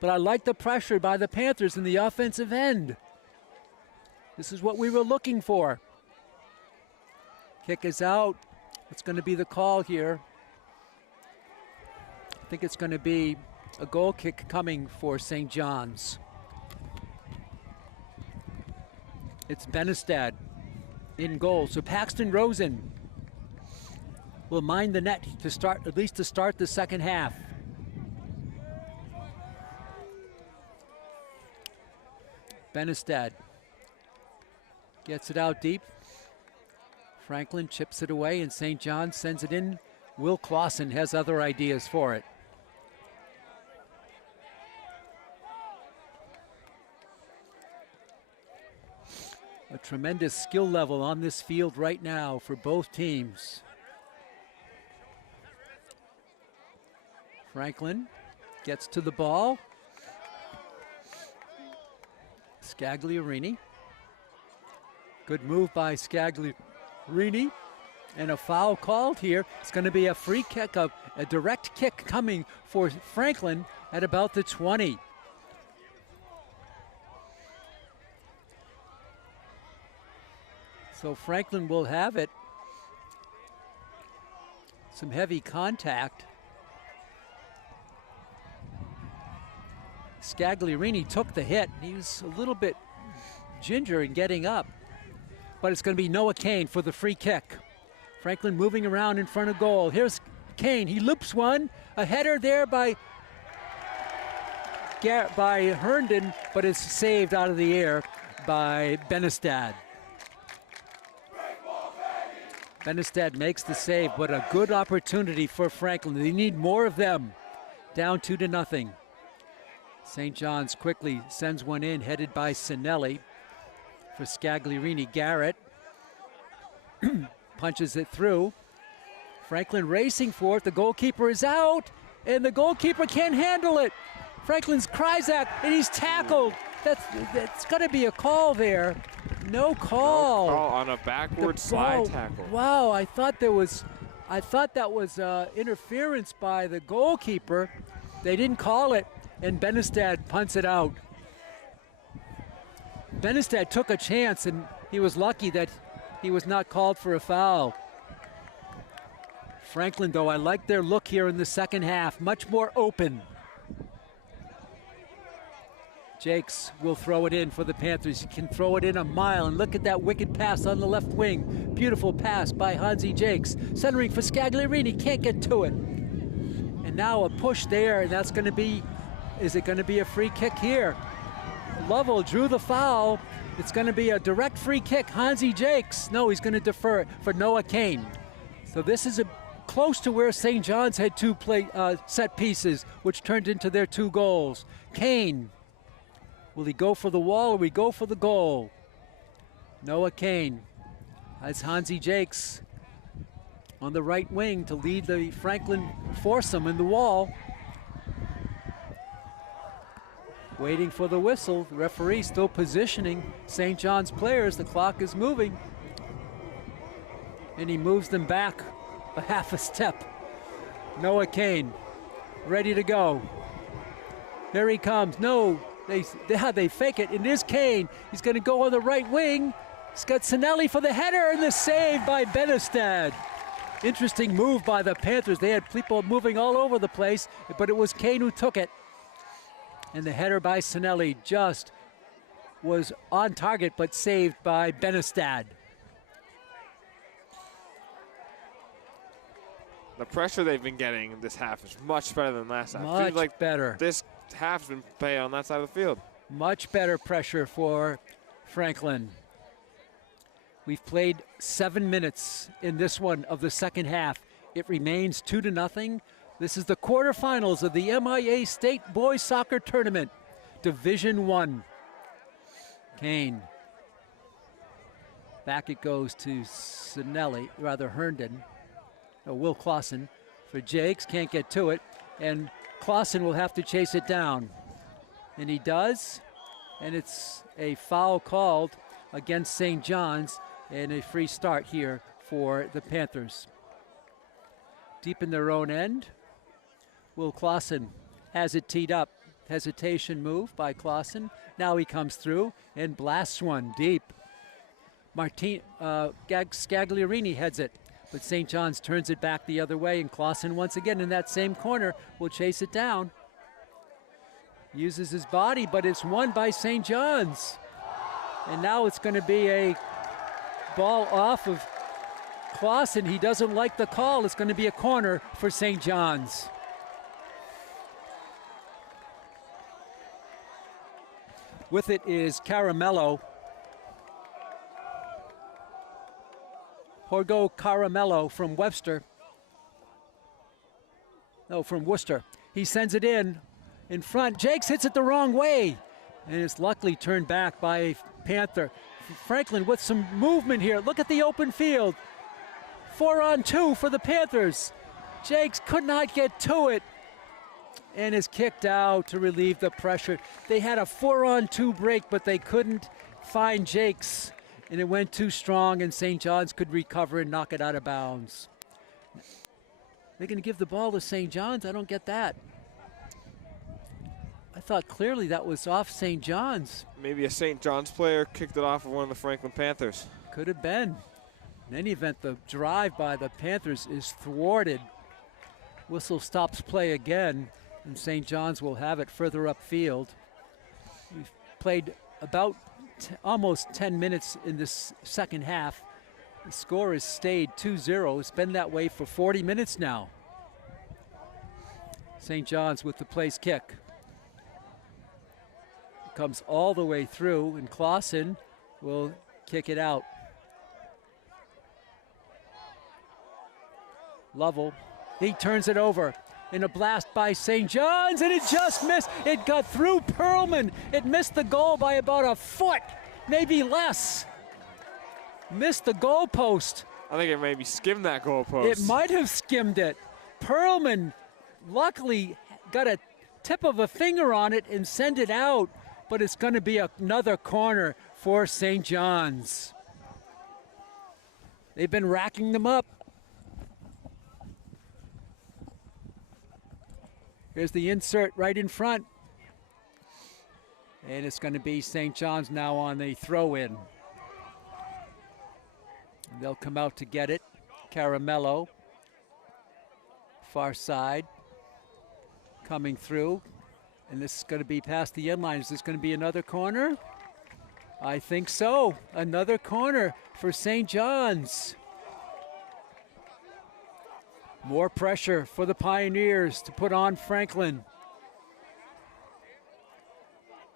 But I like the pressure by the Panthers in the offensive end. This is what we were looking for. Kick is out. What's going to be the call here? I think it's going to be a goal kick coming for St. John's. It's Benestad in goal. So Paxton Rosen will mind the net to start, at least to start the second half. Benestad gets it out deep. Franklin chips it away, and St. John's sends it in. Will Clausen has other ideas for it. A tremendous skill level on this field right now for both teams. Franklin gets to the ball. Scagliarini. Good move by Scagliarini. And a foul called here. It's going to be a free kick, a direct kick coming for Franklin at about the 20. So Franklin will have it. Some heavy contact. Scagliarini took the hit. He was a little bit ginger in getting up. But it's going to be Noah Kane for the free kick. Franklin moving around in front of goal. Here's Kane. He loops one. A header there by Herndon, but it's saved out of the air by Benestad. Benestad makes the save, but a good opportunity for Franklin. They need more of them. Down 2-0. St. John's quickly sends one in, headed by Sinelli for Scagliarini. Garrett punches it through. Franklin racing for it. The goalkeeper is out, and the goalkeeper can't handle it. Franklin's Kryzak, and he's tackled. That's got to be a call there. No call. No call on a backward slide tackle. Wow, I thought that was interference by the goalkeeper. They didn't call it, and Benestad punts it out. Benestad took a chance, and he was lucky that he was not called for a foul. Franklin, though, I like their look here in the second half. Much more open. Jakes will throw it in for the Panthers. He can throw it in a mile, and look at that wicked pass on the left wing. Beautiful pass by Hansi Jakes. Centering for Scagliarini, can't get to it. And now a push there, and that's going to be, is it going to be a free kick here? Lovell drew the foul. It's going to be a direct free kick. Hansi Jakes, no, he's going to defer it for Noah Kane. So this is close to where St. John's had two set pieces, which turned into their 2 goals. Kane. Will he go for the wall or will he go for the goal? Noah Kane has Hansi Jakes on the right wing to lead the Franklin foursome in the wall. Waiting for the whistle. The referee still positioning St. John's players. The clock is moving. And he moves them back a half a step. Noah Kane ready to go. Here he comes. No. They fake it. It is Kane. He's going to go on the right wing. He's got Sinelli for the header and the save by Benestad. Interesting move by the Panthers. They had people moving all over the place, but it was Kane who took it. And the header by Sinelli just was on target, but saved by Benestad. The pressure they've been getting this half is much better than last half. Much Feels like better. This half's been played on that side of the field. Much better pressure for Franklin. We've played 7 minutes in this one of the second half. It remains 2-0. This is the quarterfinals of the MIA State Boys Soccer Tournament, Division 1. Kane. Back it goes to Sinelli, rather Herndon. Will Clausen for Jakes, can't get to it. And Clausen will have to chase it down. And he does. And it's a foul called against St. John's and a free start here for the Panthers. Deep in their own end. Will Clausen has it teed up. Hesitation move by Clausen. Now he comes through and blasts one deep. Scagliarini heads it. But St. John's turns it back the other way, and Clausen once again in that same corner will chase it down. Uses his body, but it's won by St. John's. And now it's going to be a ball off of Clausen. He doesn't like the call. It's going to be a corner for St. John's. With it is Caramello. Jorgo Caramello from Webster. No, from Worcester. He sends it in front. Jakes hits it the wrong way. And it's luckily turned back by a Panther. Franklin with some movement here. Look at the open field. 4-on-2 for the Panthers. Jakes could not get to it and is kicked out to relieve the pressure. They had a 4-on-2 break, but they couldn't find Jakes. And it went too strong, and St. John's could recover and knock it out of bounds. They're going to give the ball to St. John's? I don't get that. I thought clearly that was off St. John's. Maybe a St. John's player kicked it off of one of the Franklin Panthers. Could have been. In any event, the drive by the Panthers is thwarted. Whistle stops play again, and St. John's will have it further upfield. We've played about almost 10 minutes in this second half. The score has stayed 2-0. It's been that way for 40 minutes now. St. John's with the place kick. Comes all the way through, and Clausen will kick it out. Lovell, he turns it over in a blast by St. John's, and it just missed. It got through Perlman. It missed the goal by about a foot, maybe less. Missed the goalpost. I think it maybe skimmed that goalpost. It might have skimmed it. Perlman luckily got a tip of a finger on it and sent it out, but it's going to be another corner for St. John's. They've been racking them up. Here's the insert right in front. And it's going to be St. John's now on the throw-in. They'll come out to get it. Caramello, far side, coming through. And this is going to be past the end line. Is this going to be another corner? I think so. Another corner for St. John's. More pressure for the Pioneers to put on Franklin.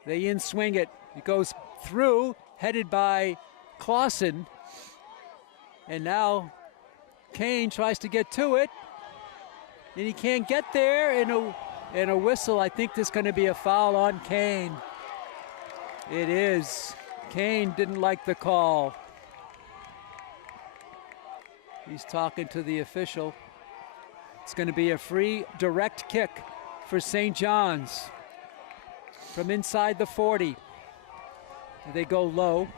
They in-swing it. It goes through, headed by Clausen. And now Kane tries to get to it. And he can't get there. And a whistle. I think there's going to be a foul on Kane. It is. Kane didn't like the call. He's talking to the official. It's going to be a free direct kick for St. John's from inside the 40. They go low.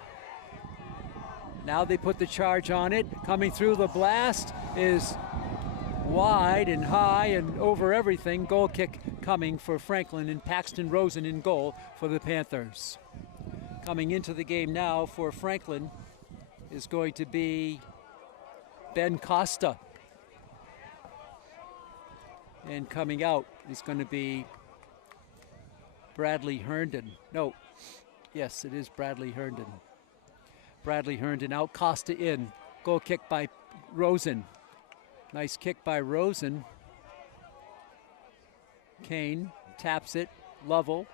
Now they put the charge on it. Coming through, the blast is wide and high and over everything. Goal kick coming for Franklin, and Paxton Rosen in goal for the Panthers. Coming into the game now for Franklin is going to be Ben Costa. And coming out is going to be Bradley Herndon. No, yes, it is Bradley Herndon. Bradley Herndon out, Costa in. Goal kick by Rosen. Nice kick by Rosen. Kane taps it, Lovell.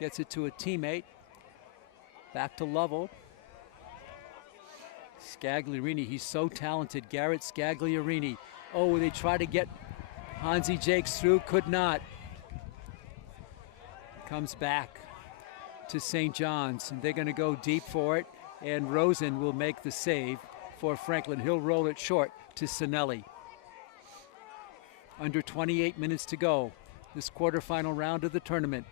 Gets it to a teammate. Back to Lovell. Scagliarini, he's so talented. Garrett Scagliarini. Oh, they try to get Hansi Jakes through, could not. Comes back to St. John's, and they're going to go deep for it, and Rosen will make the save for Franklin. He'll roll it short to Sinelli. Under 28 minutes to go, this quarterfinal round of the tournament.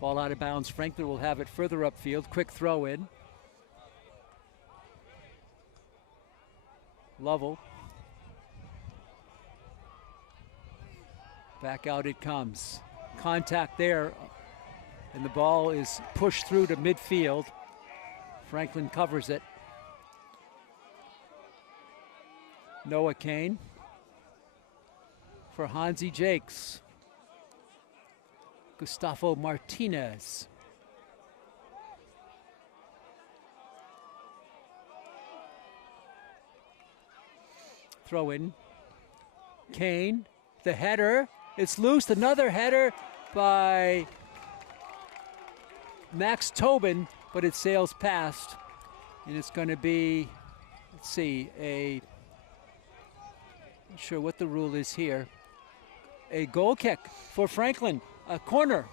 Ball out of bounds. Franklin will have it further upfield. Quick throw in. Lovell. Back out it comes. Contact there, and the ball is pushed through to midfield. Franklin covers it. Noah Kane for Hansi Jakes. Gustavo Martinez. Throw in. Kane, the header. It's loose. Another header by Max Tobin, but it sails past. And it's going to be, let's see, not sure what the rule is here. A goal kick for Franklin. A corner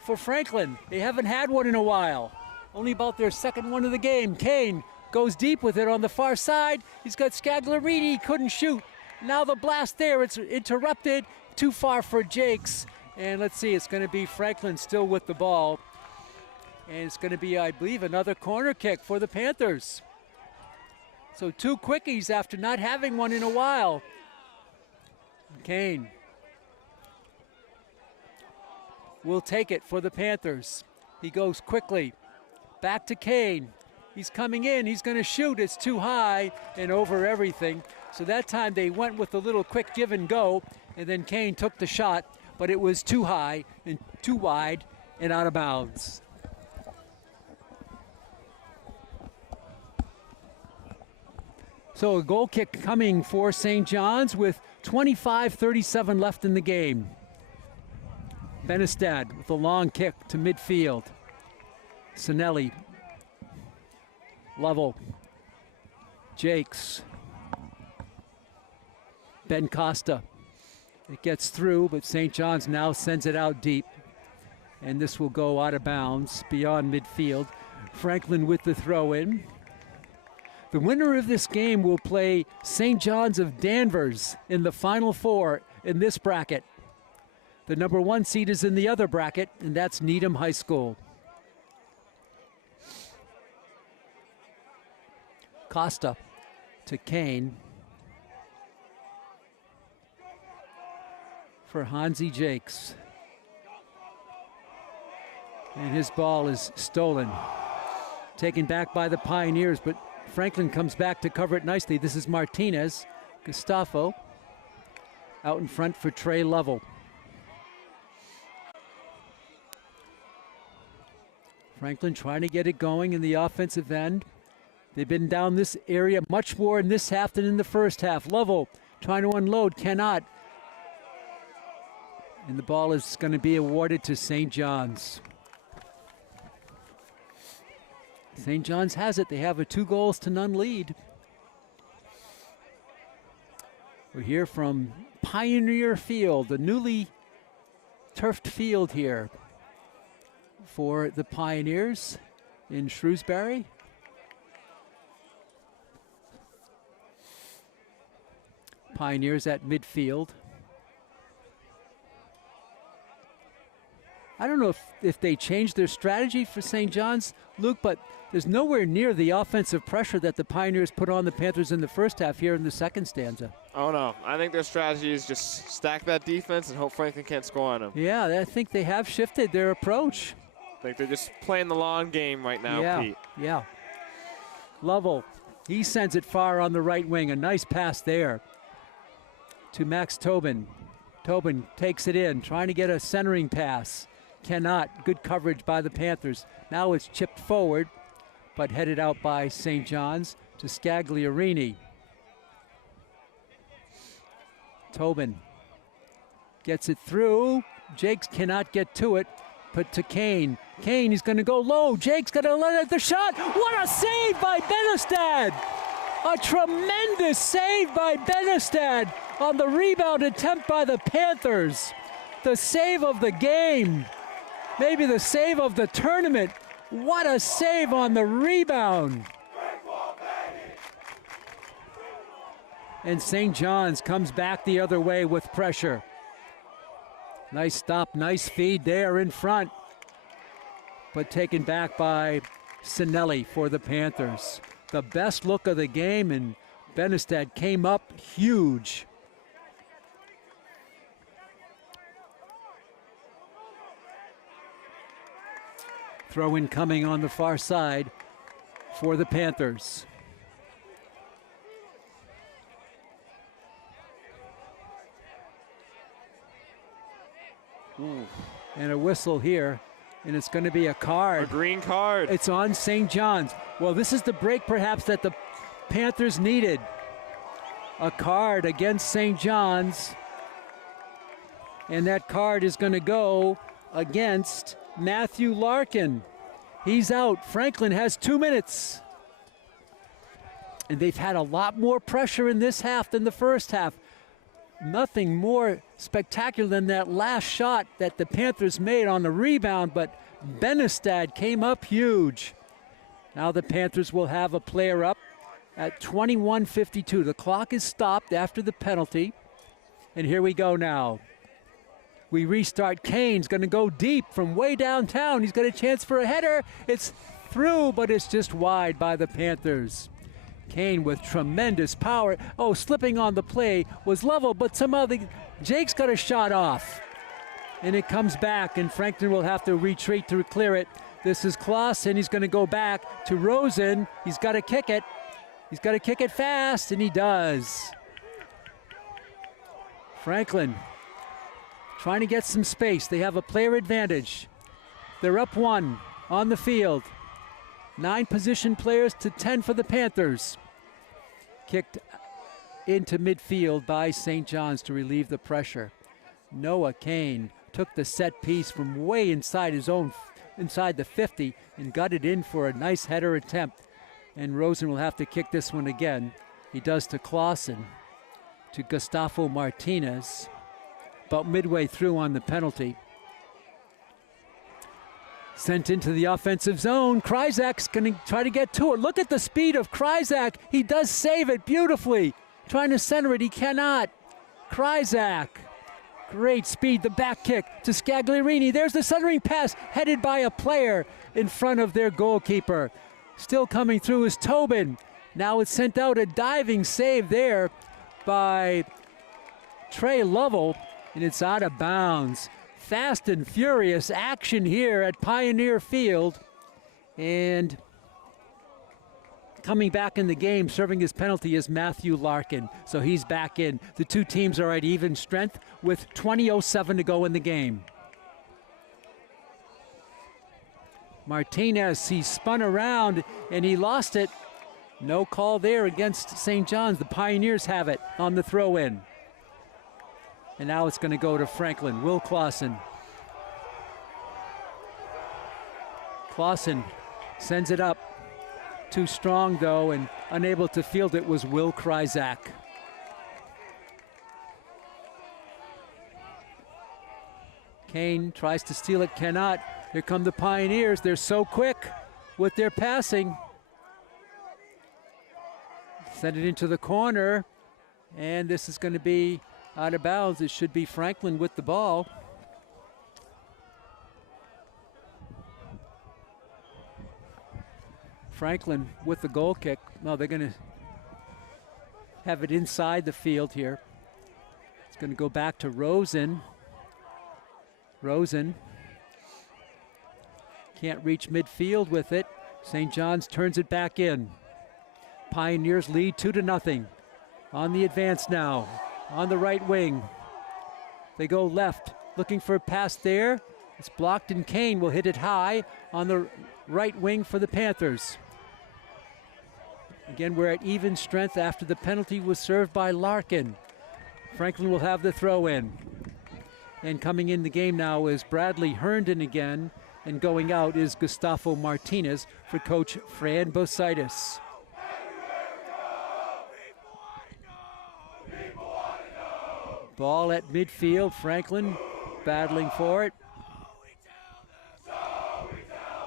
for Franklin. They haven't had one in a while. Only about their second one of the game. Kane goes deep with it on the far side. He's got Scagliarini, couldn't shoot. Now the blast there, it's interrupted. Too far for Jakes. And let's see, it's going to be Franklin still with the ball. And it's going to be, I believe, another corner kick for the Panthers. So 2 quickies after not having one in a while. Kane will take it for the Panthers. He goes quickly. Back to Kane. He's coming in. He's going to shoot. It's too high and over everything. So that time they went with a little quick give and go, and then Kane took the shot, but it was too high and too wide and out of bounds. So a goal kick coming for St. John's with 25:37 left in the game. Benestad with a long kick to midfield. Sinelli. Lovell. Jakes. Ben Costa. It gets through, but St. John's now sends it out deep. And this will go out of bounds beyond midfield. Franklin with the throw in. The winner of this game will play St. John's of Danvers in the Final Four in this bracket. The number 1 seed is in the other bracket, and that's Needham High School. Costa to Kane for Hansi Jakes. And his ball is stolen. Taken back by the Pioneers, but Franklin comes back to cover it nicely. This is Martinez. Gustavo. Out in front for Trey Lovell. Franklin trying to get it going in the offensive end. They've been down this area much more in this half than in the first half. Lovell trying to unload, cannot. And the ball is going to be awarded to St. John's. St. John's has it. They have a 2-0 lead. We're here from Pioneer Field, the newly turfed field here for the Pioneers in Shrewsbury. Pioneers at midfield. I don't know if they changed their strategy for St. John's, Luke, but there's nowhere near the offensive pressure that the Pioneers put on the Panthers in the first half here in the second stanza. Oh, no. I think their strategy is just stack that defense and hope Franklin can't score on them. Yeah, I think they have shifted their approach. I think they're just playing the long game right now, Pete. Yeah. Lovell, he sends it far on the right wing. A nice pass there to Max Tobin. Tobin takes it in, trying to get a centering pass. Cannot. Good coverage by the Panthers. Now it's chipped forward, but headed out by St. John's to Scagliarini. Tobin gets it through. Jakes cannot get to it, but to Kane. Kane, he's going to go low. Jake's going to let it the shot. What a save by Benestad! A tremendous save by Benestad on the rebound attempt by the Panthers. The save of the game. Maybe the save of the tournament. What a save on the rebound. And St. John's comes back the other way with pressure. Nice stop, nice feed there in front. But taken back by Sinelli for the Panthers. The best look of the game, and Benestad came up huge. Throw in coming on the far side for the Panthers. And a whistle here, and it's going to be a card. A green card. It's on St. John's. Well, this is the break perhaps that the Panthers needed. A card against St. John's, and that card is going to go against Matthew Larkin. He's out. Franklin has 2 minutes. And they've had a lot more pressure in this half than the first half. Nothing more spectacular than that last shot that the Panthers made on the rebound, but Benestad came up huge. Now the Panthers will have a player up at 21:52. The clock is stopped after the penalty. And here we go now. We restart. Kane's going to go deep from way downtown. He's got a chance for a header. It's through, but it's just wide by the Panthers. Kane with tremendous power. Oh, slipping on the play was Lovell, but somehow Jake's got a shot off. And it comes back, and Franklin will have to retreat to clear it. This is Clausen. He's going to go back to Rosen. He's got to kick it. He's got to kick it fast, and he does. Franklin trying to get some space. They have a player advantage. They're up 1 on the field. 9 position players to 10 for the Panthers. Kicked into midfield by St. John's to relieve the pressure. Noah Kane took the set piece from way inside inside the 50 and got it in for a nice header attempt. And Rosen will have to kick this one again. He does to Clausen, to Gustavo Martinez, about midway through on the penalty. Sent into the offensive zone. Kryzak's going to try to get to it. Look at the speed of Kryzak. He does save it beautifully. Trying to center it, he cannot. Kryzak, great speed. The back kick to Scagliarini. There's the centering pass headed by a player in front of their goalkeeper. Still coming through is Tobin. Now it's sent out, a diving save there by Trey Lovell, and it's out of bounds. Fast and furious action here at Pioneer Field. And Coming back in the game, serving his penalty, is Matthew Larkin. So he's back in. The two teams are at even strength with 20:07 to go in the game. Martinez, he spun around and he lost it. No call there against St. John's. The Pioneers have it on the throw-in. And now it's going to go to Franklin. Will Clausen. Clausen sends it up. Too strong, though, and unable to field it was Will Kryzak. Kane tries to steal it, cannot. Here come the Pioneers. They're so quick with their passing. Send it into the corner, and this is going to be out of bounds. It should be Franklin with the ball. Franklin with the goal kick. No, they're going to have it inside the field here. It's going to go back to Rosen. Rosen can't reach midfield with it. St. John's turns it back in. Pioneers lead 2-0. On the advance now, on the right wing. They go left, looking for a pass there. It's blocked, and Kane will hit it high on the right wing for the Panthers. Again, we're at even strength after the penalty was served by Larkin. Franklin will have the throw in. And coming in the game now is Bradley Herndon again, and going out is Gustavo Martinez for coach Fran Bositis. Ball at midfield, Franklin battling for it.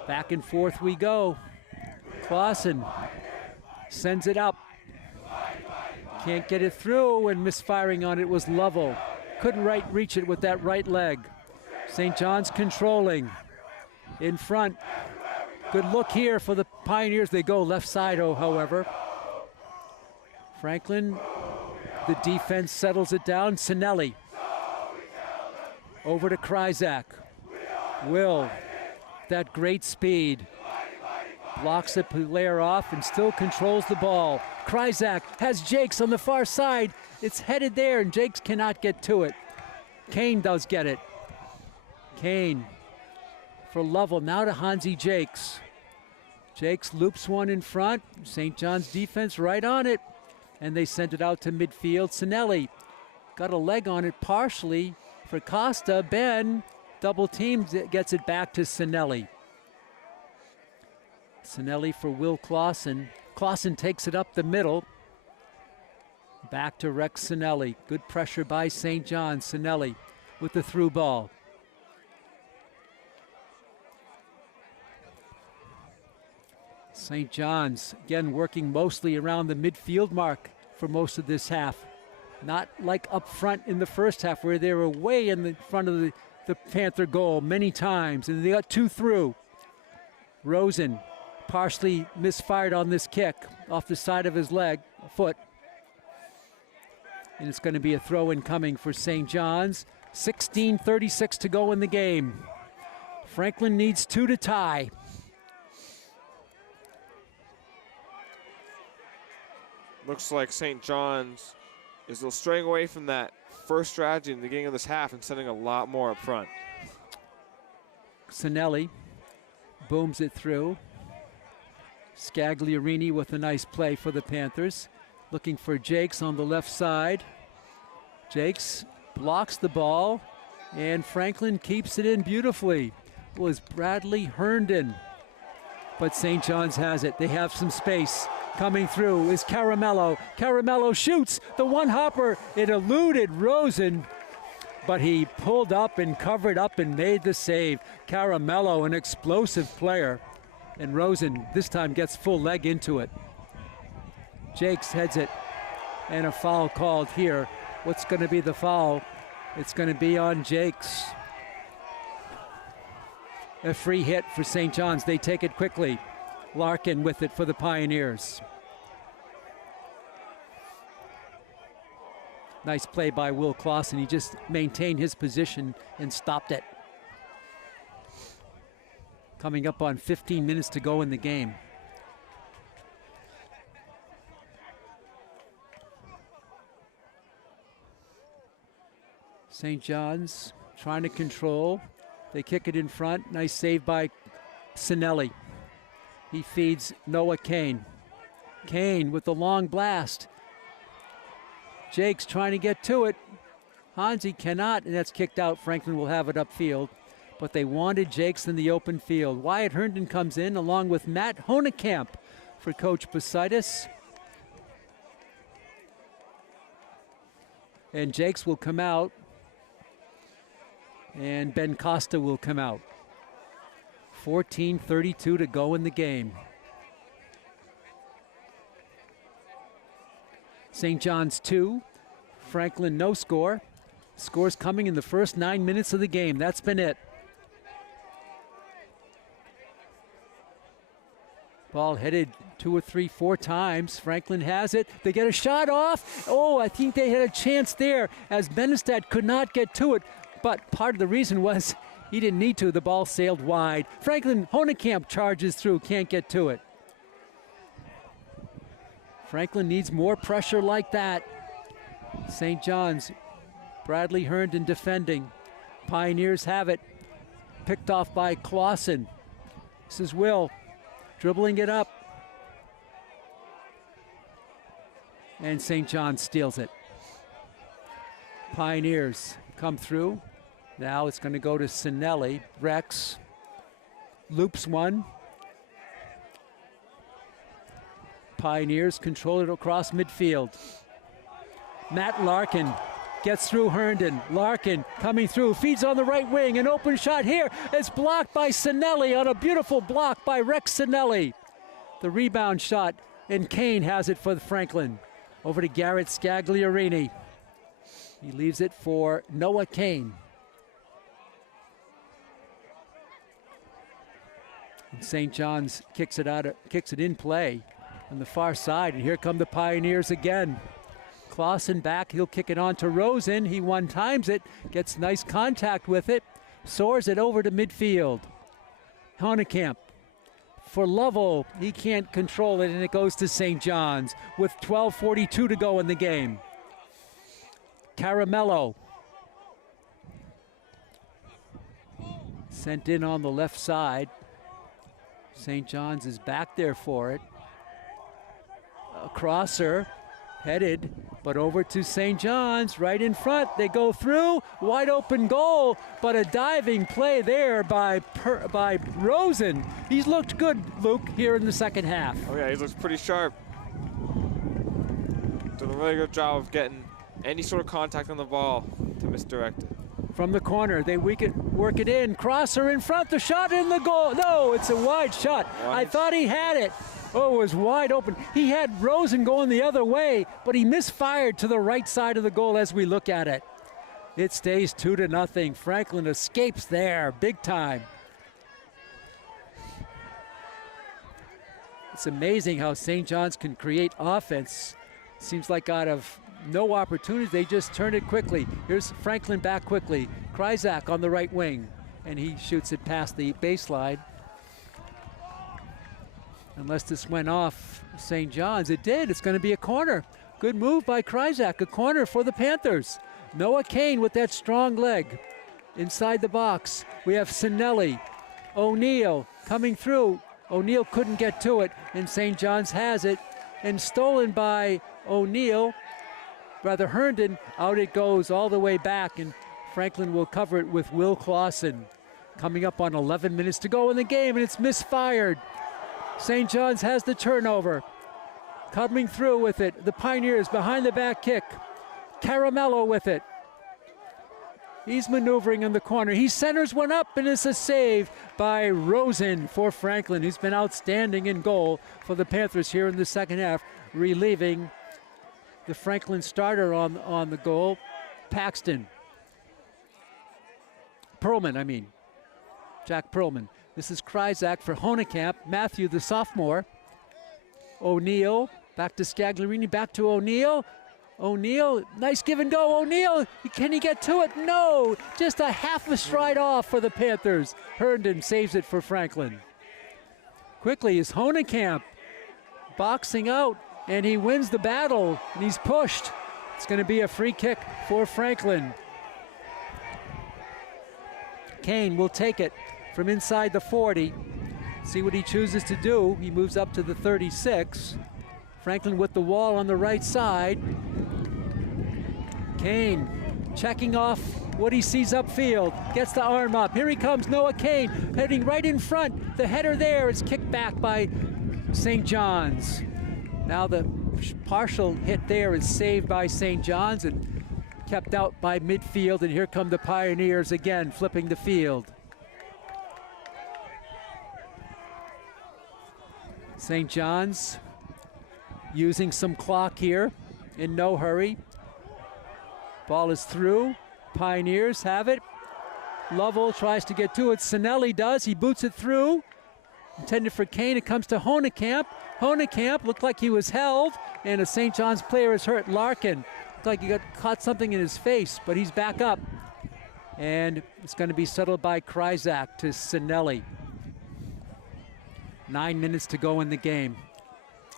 Back and forth we go. Clausen sends it up. Can't get it through, and misfiring on it was Lovell. Couldn't reach it with that right leg. St. John's controlling. In front. Good look here for the Pioneers. They go left side, however. Franklin, the defense settles it down. Sinelli. Over to Kryzak. Will, that great speed. Blocks the player off and still controls the ball. Kryzak has Jakes on the far side. It's headed there, and Jakes cannot get to it. Kane does get it. Kane for Lovell, now to Hansi Jakes. Jakes loops one in front. St. John's defense right on it. And they sent it out to midfield. Sinelli got a leg on it partially for Costa. Ben double teams, gets it back to Sinelli. Sinelli for Will Clausen. Clausen takes it up the middle. Back to Rex Sinelli. Good pressure by St. John's. Sinelli with the through ball. St. John's, again, working mostly around the midfield mark for most of this half. Not like up front in the first half where they were way in the front of the Panther goal many times, and they got two through. Rosen partially misfired on this kick off the side of his leg, foot. And it's going to be a throw-in coming for St. John's. 16:36 to go in the game. Franklin needs 2 to tie. Looks like St. John's is straying away from that first strategy in the beginning of this half and sending a lot more up front. Sinelli booms it through. Scagliarini with a nice play for the Panthers. Looking for Jakes on the left side. Jakes blocks the ball, and Franklin keeps it in beautifully. It was Bradley Herndon, but St. John's has it. They have some space. Coming through is Caramello. Caramello shoots the one-hopper. It eluded Rosen, but he pulled up and covered up and made the save. Caramello, an explosive player, and Rosen this time gets full leg into it. Jakes heads it, and a foul called here. What's going to be the foul? It's going to be on Jakes. A free hit for St. John's. They take it quickly. Larkin with it for the Pioneers. Nice play by Will Clausen. He just maintained his position and stopped it. Coming up on 15 minutes to go in the game. St. John's trying to control. They kick it in front. Nice save by Sinelli. He feeds Noah Kane. Kane with the long blast. Jakes trying to get to it. Hansi cannot, and that's kicked out. Franklin will have it upfield. But they wanted Jakes in the open field. Wyatt Herndon comes in along with Matt Honekamp for Coach Basitis. And Jakes will come out. And Ben Costa will come out. 14:32 to go in the game. St. John's 2, Franklin no score. Scores coming in the first 9 minutes of the game. That's been it. Ball headed 2 or 3, 4 times. Franklin has it. They get a shot off. Oh, I think they had a chance there as Benestad could not get to it. But part of the reason was he didn't need to. The ball sailed wide. Franklin Honekamp charges through, can't get to it. Franklin needs more pressure like that. St. John's, Bradley Herndon defending. Pioneers have it. Picked off by Clausen. This is Will, dribbling it up. And St. John's steals it. Pioneers come through. Now it's going to go to Sinelli. Rex loops one. Pioneers control it across midfield. Matt Larkin gets through Herndon. Larkin coming through, feeds on the right wing. An open shot here. It's blocked by Sinelli on a beautiful block by Rex Sinelli. The rebound shot, and Kane has it for Franklin. Over to Garrett Scagliarini. He leaves it for Noah Kane. And St. John's kicks it in play on the far side, and here come the Pioneers again. Clausen back, he'll kick it on to Rosen. He one-times it, gets nice contact with it, soars it over to midfield. Honekamp for Lovell, he can't control it, and it goes to St. John's with 12:42 to go in the game. Caramello sent in on the left side. St. John's is back there for it. A crosser headed, but over to St. John's, right in front. They go through, wide open goal, but a diving play there by Rosen. He's looked good, Luke, here in the second half. Oh yeah, he looks pretty sharp. Done a really good job of getting any sort of contact on the ball to misdirect it. From the corner, they work it in. Crosser in front, the shot in the goal. No, it's a wide shot. I thought he had it. Oh, it was wide open. He had Rosen going the other way, but he misfired to the right side of the goal as we look at it. It stays 2-0. Franklin escapes there, big time. It's amazing how St. John's can create offense. Seems like out of no opportunities, they just turn it quickly. Here's Franklin back quickly. Kryzak on the right wing, and he shoots it past the baseline. Unless this went off St. John's, it did. It's going to be a corner. Good move by Kryzak, a corner for the Panthers. Noah Kane with that strong leg inside the box. We have Sinelli, O'Neill coming through. O'Neill couldn't get to it, and St. John's has it, and stolen by O'Neill. Rather Herndon, out it goes all the way back, and Franklin will cover it with Will Clausen. Coming up on 11 minutes to go in the game, and it's misfired. St. John's has the turnover. Coming through with it, the Pioneers behind the back kick. Caramello with it. He's maneuvering in the corner. He centers one up, and it's a save by Rosen for Franklin, who's been outstanding in goal for the Panthers here in the second half, relieving the Franklin starter on the goal, Paxton. Jack Perlman. This is Kryzak for Honekamp. Matthew, the sophomore. O'Neill, back to Scagliarini, back to O'Neill. O'Neill, nice give and go. O'Neill, can he get to it? No, just a half a stride off for the Panthers. Herndon saves it for Franklin. Quickly is Honekamp boxing out, and he wins the battle, and he's pushed. It's going to be a free kick for Franklin. Kane will take it from inside the 40. See what he chooses to do. He moves up to the 36. Franklin with the wall on the right side. Kane checking off what he sees upfield. Gets the arm up. Here he comes, Noah Kane, heading right in front. The header there is kicked back by St. John's. Now the partial hit there is saved by St. John's and kept out by midfield. And here come the Pioneers again, flipping the field. St. John's using some clock here, in no hurry. Ball is through. Pioneers have it. Lovell tries to get to it. Sinelli does. He boots it through. Intended for Kane. It comes to Honekamp. Honekamp looked like he was held, and a St. John's player is hurt. Larkin looked like he caught something in his face, but he's back up. And it's going to be settled by Kryzak to Sinelli. 9 minutes to go in the game.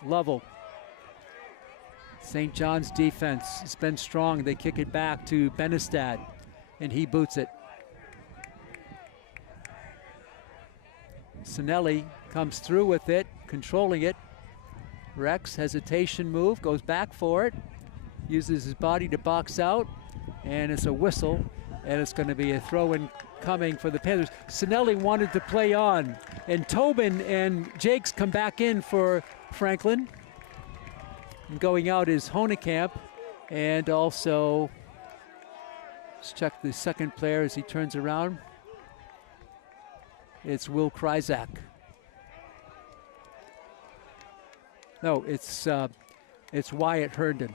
Lovell. St. John's defense has been strong. They kick it back to Benestad, and he boots it. Sinelli comes through with it, controlling it. Rex, hesitation move, goes back for it, uses his body to box out, and it's a whistle, and it's going to be a throw-in coming for the Panthers. Sinelli wanted to play on, and Tobin and Jakes come back in for Franklin. And going out is Honekamp, and also, let's check the second player as he turns around. It's Will Kryzak. No, it's Wyatt Herndon.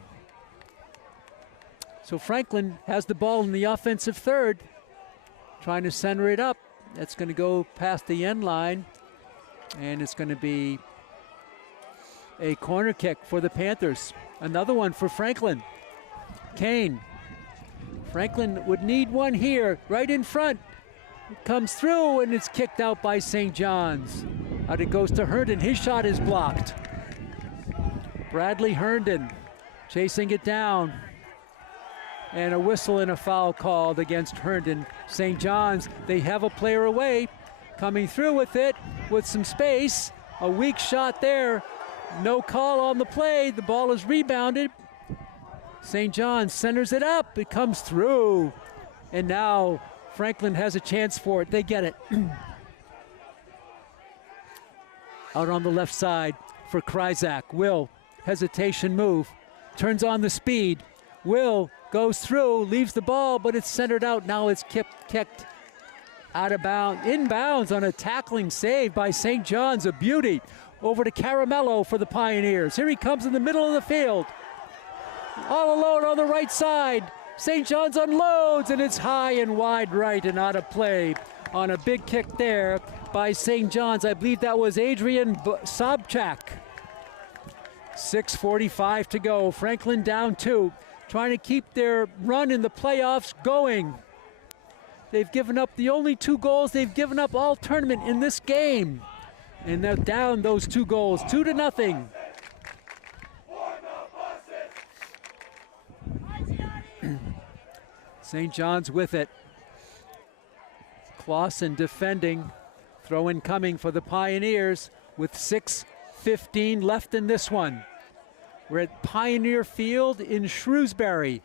So Franklin has the ball in the offensive third, trying to center it up. That's going to go past the end line, and it's going to be a corner kick for the Panthers. Another one for Franklin. Kane. Franklin would need one here, right in front. It comes through, and it's kicked out by St. John's. Out it goes to Herndon. His shot is blocked. Bradley Herndon chasing it down. And a whistle and a foul called against Herndon. St. John's, they have a player away. Coming through with it, with some space. A weak shot there. No call on the play. The ball is rebounded. St. John's centers it up. It comes through. And now Franklin has a chance for it. They get it. Out on the left side for Kryzak. Will, hesitation move. Turns on the speed. Will goes through, leaves the ball, but it's centered out. Now it's kicked out of bounds. Inbounds on a tackling save by St. John's. A beauty. Over to Caramello for the Pioneers. Here he comes in the middle of the field. All alone on the right side. St. John's unloads, and it's high and wide right and out of play on a big kick there by St. John's. I believe that was Adrian Sobchak. 6:45 to go. Franklin down 2, trying to keep their run in the playoffs going. They've given up the only 2 goals they've given up all tournament in this game. And they're down those 2 goals, 2-0. St. John's with it. Clausen defending. Throw-in coming for the Pioneers with 6:15 left in this one. We're at Pioneer Field in Shrewsbury.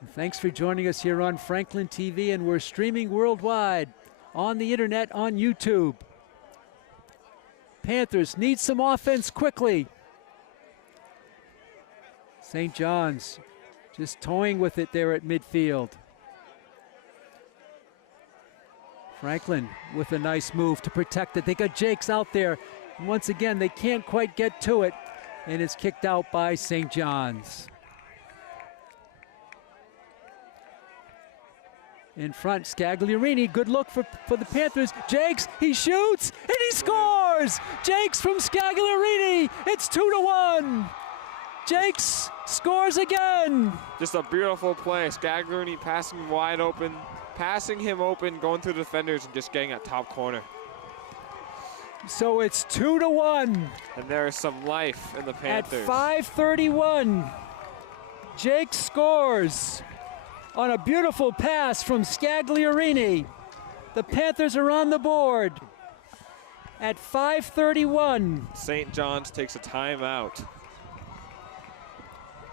And thanks for joining us here on Franklin TV, and we're streaming worldwide on the internet on YouTube. Panthers need some offense quickly. St. John's just toying with it there at midfield. Franklin with a nice move to protect it. They got Jakes out there. And once again, they can't quite get to it, and it's kicked out by St. John's. In front, Scagliarini, good look for the Panthers. Jakes, he shoots, and he scores! Jakes from Scagliarini, it's 2-1. Jakes scores again. Just a beautiful play. Scagliarini passing wide open, passing him open, going through the defenders and just getting at top corner. So it's 2-1. And there is some life in the Panthers. At 5:31, Jakes scores on a beautiful pass from Scagliarini. The Panthers are on the board at 5:31. St. John's takes a timeout.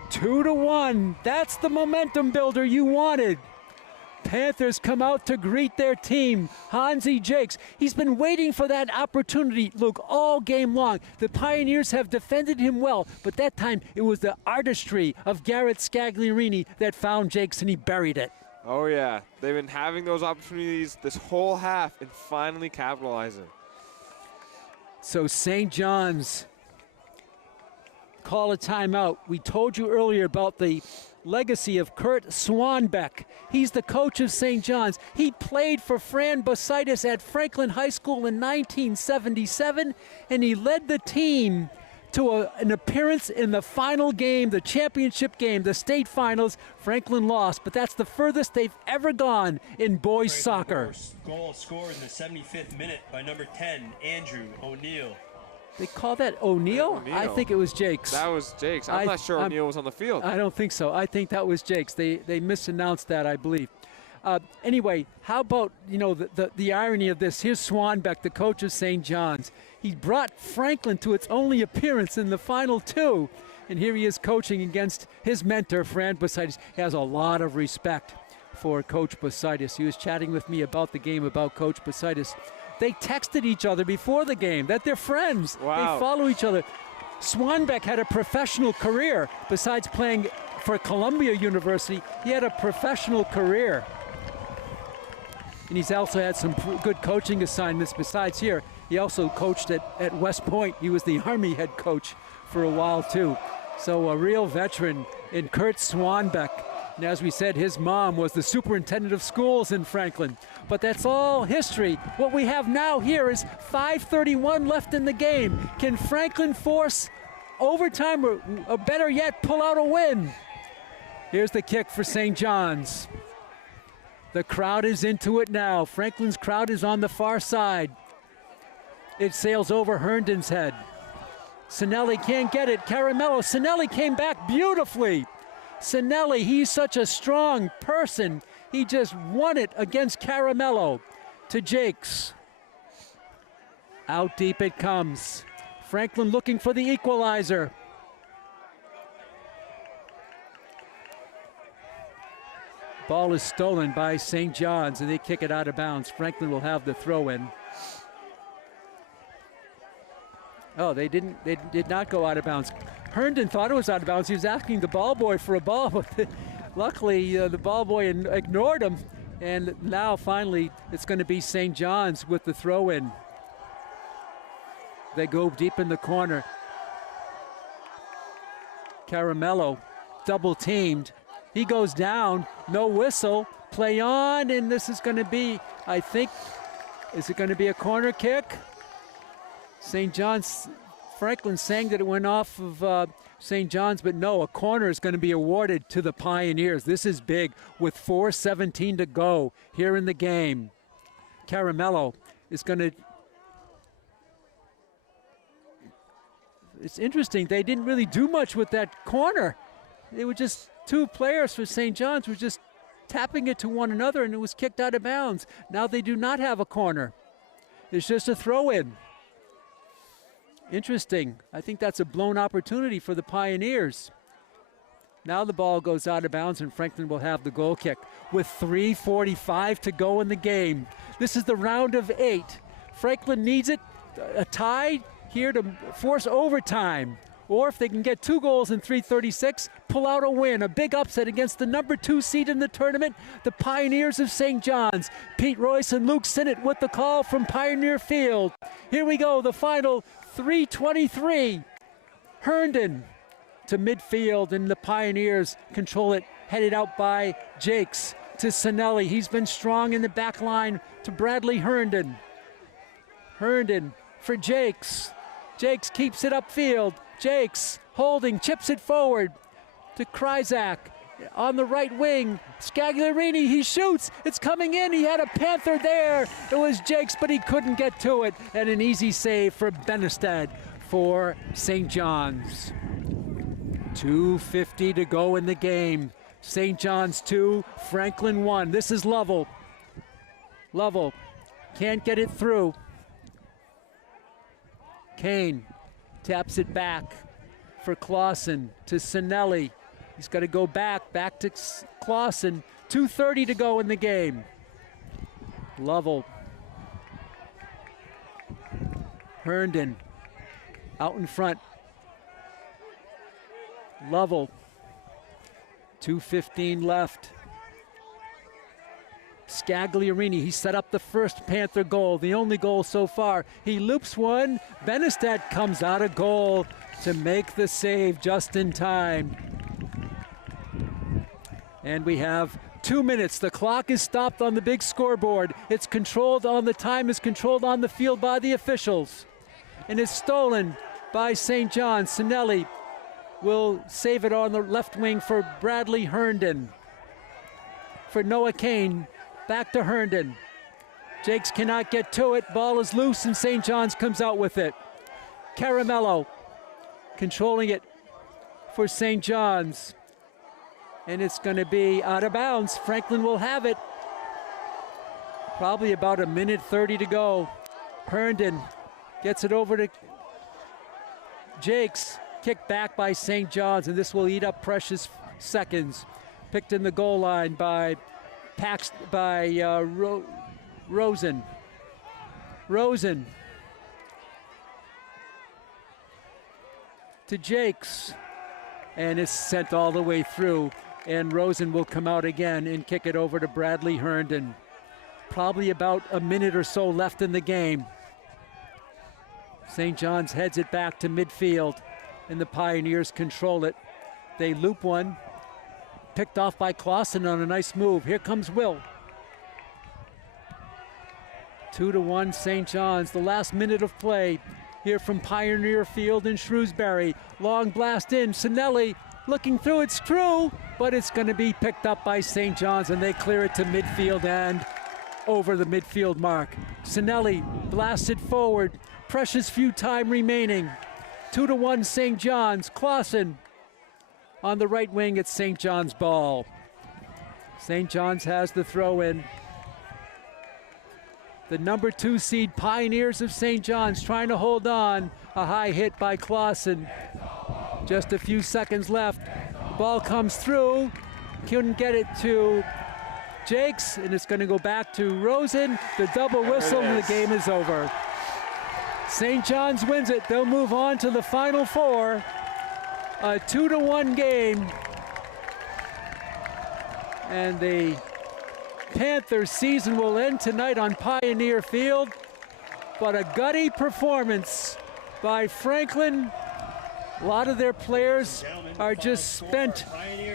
2-1. That's the momentum builder you wanted. Panthers come out to greet their team. Hansi Jakes, he's been waiting for that opportunity, Luke, all game long. The Pioneers have defended him well, but that time it was the artistry of Garrett Scagliarini that found Jakes, and he buried it. Oh yeah, they've been having those opportunities this whole half and finally capitalizing. So St. John's call a timeout. We told you earlier about the legacy of Kurt Swanbeck. He's the coach of St. John's. He played for Fran Bositis at Franklin High School in 1977, and he led the team to an appearance in the final game, the championship game, the state finals. Franklin lost, but that's the furthest they've ever gone in boys soccer. Goal scored in the 75th minute by number 10, Andrew O'Neill. They call that O'Neill? I think it was Jakes. That was Jakes. I'm not sure O'Neill was on the field. I don't think so. I think that was Jakes. They misannounced that, I believe. Anyway, how about, the irony of this? Here's Swanbeck, the coach of St. John's. He brought Franklin to its only appearance in the final two, and here he is coaching against his mentor, Fran Bositis. He has a lot of respect for Coach Bositis. He was chatting with me about the game, about Coach Bositis. They texted each other before the game that they're friends. Wow. They follow each other. Swanbeck had a professional career. Besides playing for Columbia University, he had a professional career. And he's also had some good coaching assignments besides here. He also coached at West Point. He was the Army head coach for a while too. So a real veteran in Kurt Swanbeck. And as we said, his mom was the superintendent of schools in Franklin. But that's all history. What we have now here is 5:31 left in the game. Can Franklin force overtime or better yet, pull out a win? Here's the kick for St. John's. The crowd is into it now. Franklin's crowd is on the far side. It sails over Herndon's head. Sinelli can't get it. Caramello. Sinelli came back beautifully. Sinelli, he's such a strong person. He just won it against Caramello. To Jakes. Out deep it comes. Franklin looking for the equalizer. Ball is stolen by St. John's, and they kick it out of bounds. Franklin will have the throw in. Oh, they did not go out of bounds. Herndon thought it was out of bounds. He was asking the ball boy for a ball, but luckily the ball boy ignored him. And now finally it's going to be St. John's with the throw in. They go deep in the corner. Caramello double teamed. He goes down, no whistle, play on, and this is going to be, I think, is it going to be a corner kick? St. John's, Franklin saying that it went off of St. John's, but no, a corner is going to be awarded to the Pioneers. This is big with 4:17 to go here in the game. Caramello is going to, it's interesting, they didn't really do much with that corner. They were just, two players for St. John's were just tapping it to one another, and it was kicked out of bounds. Now they do not have a corner. It's just a throw-in. Interesting. I think that's a blown opportunity for the Pioneers. Now the ball goes out of bounds, and Franklin will have the goal kick with 3:45 to go in the game. This is the round of 8. Franklin needs it, a tie here to force overtime. Or if they can get 2 goals in 3:36, pull out a win, a big upset against the number 2 seed in the tournament, the Pioneers of St. John's. Pete Royce and Luke Sinnott with the call from Pioneer Field. Here we go, the final 3:23. Herndon to midfield, and the Pioneers control it, headed out by Jakes to Sinelli. He's been strong in the back line to Bradley Herndon. Herndon for Jakes. Jakes keeps it upfield. Jakes holding, chips it forward to Kryzak on the right wing. Scagliarini, he shoots. It's coming in. He had a Panther there. It was Jakes, but he couldn't get to it. And an easy save for Benestad for St. John's. 2:50 to go in the game. St. John's 2, Franklin 1. This is Lovell. Lovell Can't get it through. Kane taps it back for Clausen to Sinelli. He's got to go back to Clausen. 2:30 to go in the game. Lovell. Herndon out in front. Lovell. 2:15 left. Scagliarini, he set up the first Panther goal, the only goal so far. He loops one. Benestedt comes out of goal to make the save just in time. And we have 2 minutes. The clock is stopped on the big scoreboard. It's controlled on the time, is controlled on the field by the officials. And it's stolen by St. John's. Sinelli will save it on the left wing for Bradley Herndon. For Noah Kane, back to Herndon. Jakes cannot get to it. Ball is loose and St. John's comes out with it. Caramello controlling it for St. John's. And it's going to be out of bounds. Franklin will have it. Probably about 1:30 to go. Herndon gets it over to Jakes. Kicked back by St. John's, and this will eat up precious seconds. Picked in the goal line by Rosen. Rosen to Jakes, and it's sent all the way through. And Rosen will come out again and kick it over to Bradley Herndon. Probably about a minute or so left in the game. St. John's heads it back to midfield, and the Pioneers control it. They loop one, picked off by Clausen on a nice move. Here comes Will. 2-1 St. John's, the last minute of play here from Pioneer Field in Shrewsbury. Long blast in, Sinelli looking through, it's true, but it's going to be picked up by St. John's, and they clear it to midfield and over the midfield mark. Sinelli blasted forward, precious few time remaining. 2-1 St. John's. Clausen on the right wing, it's St. John's ball. St. John's has the throw in. The number 2 seed Pioneers of St. John's trying to hold on. A high hit by Clausen. Just a few seconds left. Ball comes through. Couldn't get it to Jakes, and it's going to go back to Rosen. The double whistle, and the game is over. St. John's wins it. They'll move on to the Final Four. A 2-1 game. And the Panthers season will end tonight on Pioneer Field. But a gutty performance by Franklin. A lot of their players are just spent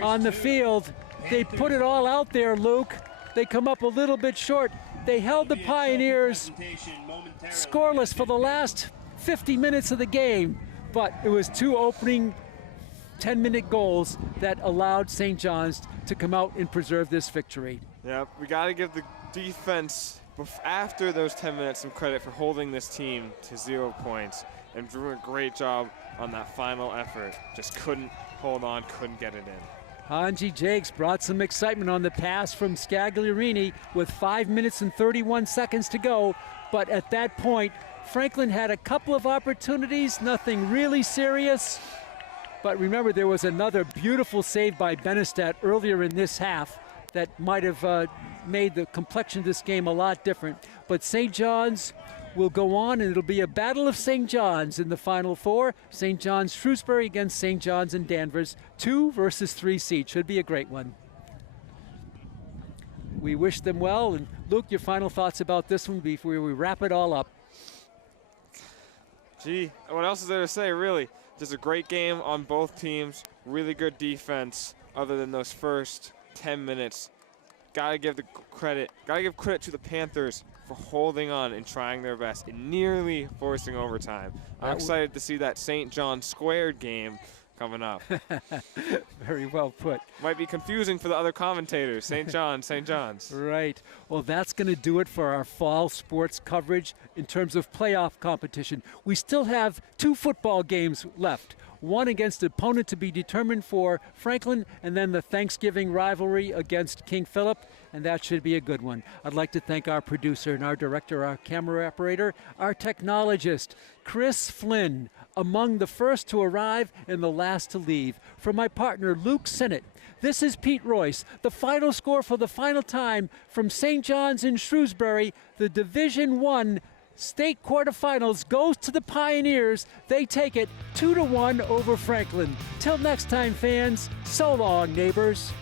on the field. They put it all out there, Luke. They come up a little bit short. They held the Pioneers scoreless for the last 50 minutes of the game, but it was 2 opening 10-minute goals that allowed St. John's to come out and preserve this victory. Yeah, we got to give the defense after those 10 minutes some credit for holding this team to 0 points and doing a great job on that final effort. Just couldn't hold on, couldn't get it in. Hanji Jakes brought some excitement on the pass from Scagliarini with 5 minutes and 31 seconds to go. But at that point, Franklin had a couple of opportunities, nothing really serious. But remember, there was another beautiful save by Benestedt earlier in this half that might have made the complexion of this game a lot different. But St. John's will go on, and it'll be a battle of St. John's in the Final Four. St. John's Shrewsbury against St. John's and Danvers. 2 versus 3 seeds. Should be a great one. We wish them well. And Luke, your final thoughts about this one before we wrap it all up. Gee, what else is there to say, really? Just a great game on both teams. Really good defense other than those first 10 minutes. Gotta give credit to the Panthers for holding on and trying their best and nearly forcing overtime. I'm excited to see that St. John squared game coming up. Very well put. Might be confusing for the other commentators. St. John's, St. John's. Right. Well, that's going to do it for our fall sports coverage in terms of playoff competition. We still have 2 football games left. one against opponent to be determined for Franklin, and then the Thanksgiving rivalry against King Philip, and that should be a good one. I'd like to thank our producer and our director, our camera operator, our technologist, Chris Flynn, among the first to arrive and the last to leave. For my partner, Luke Sinnott, this is Pete Royce. The final score for the final time from St. John's in Shrewsbury, the Division I state quarterfinals goes to the Pioneers. They take it 2-1 over Franklin. Till next time, fans, so long, neighbors.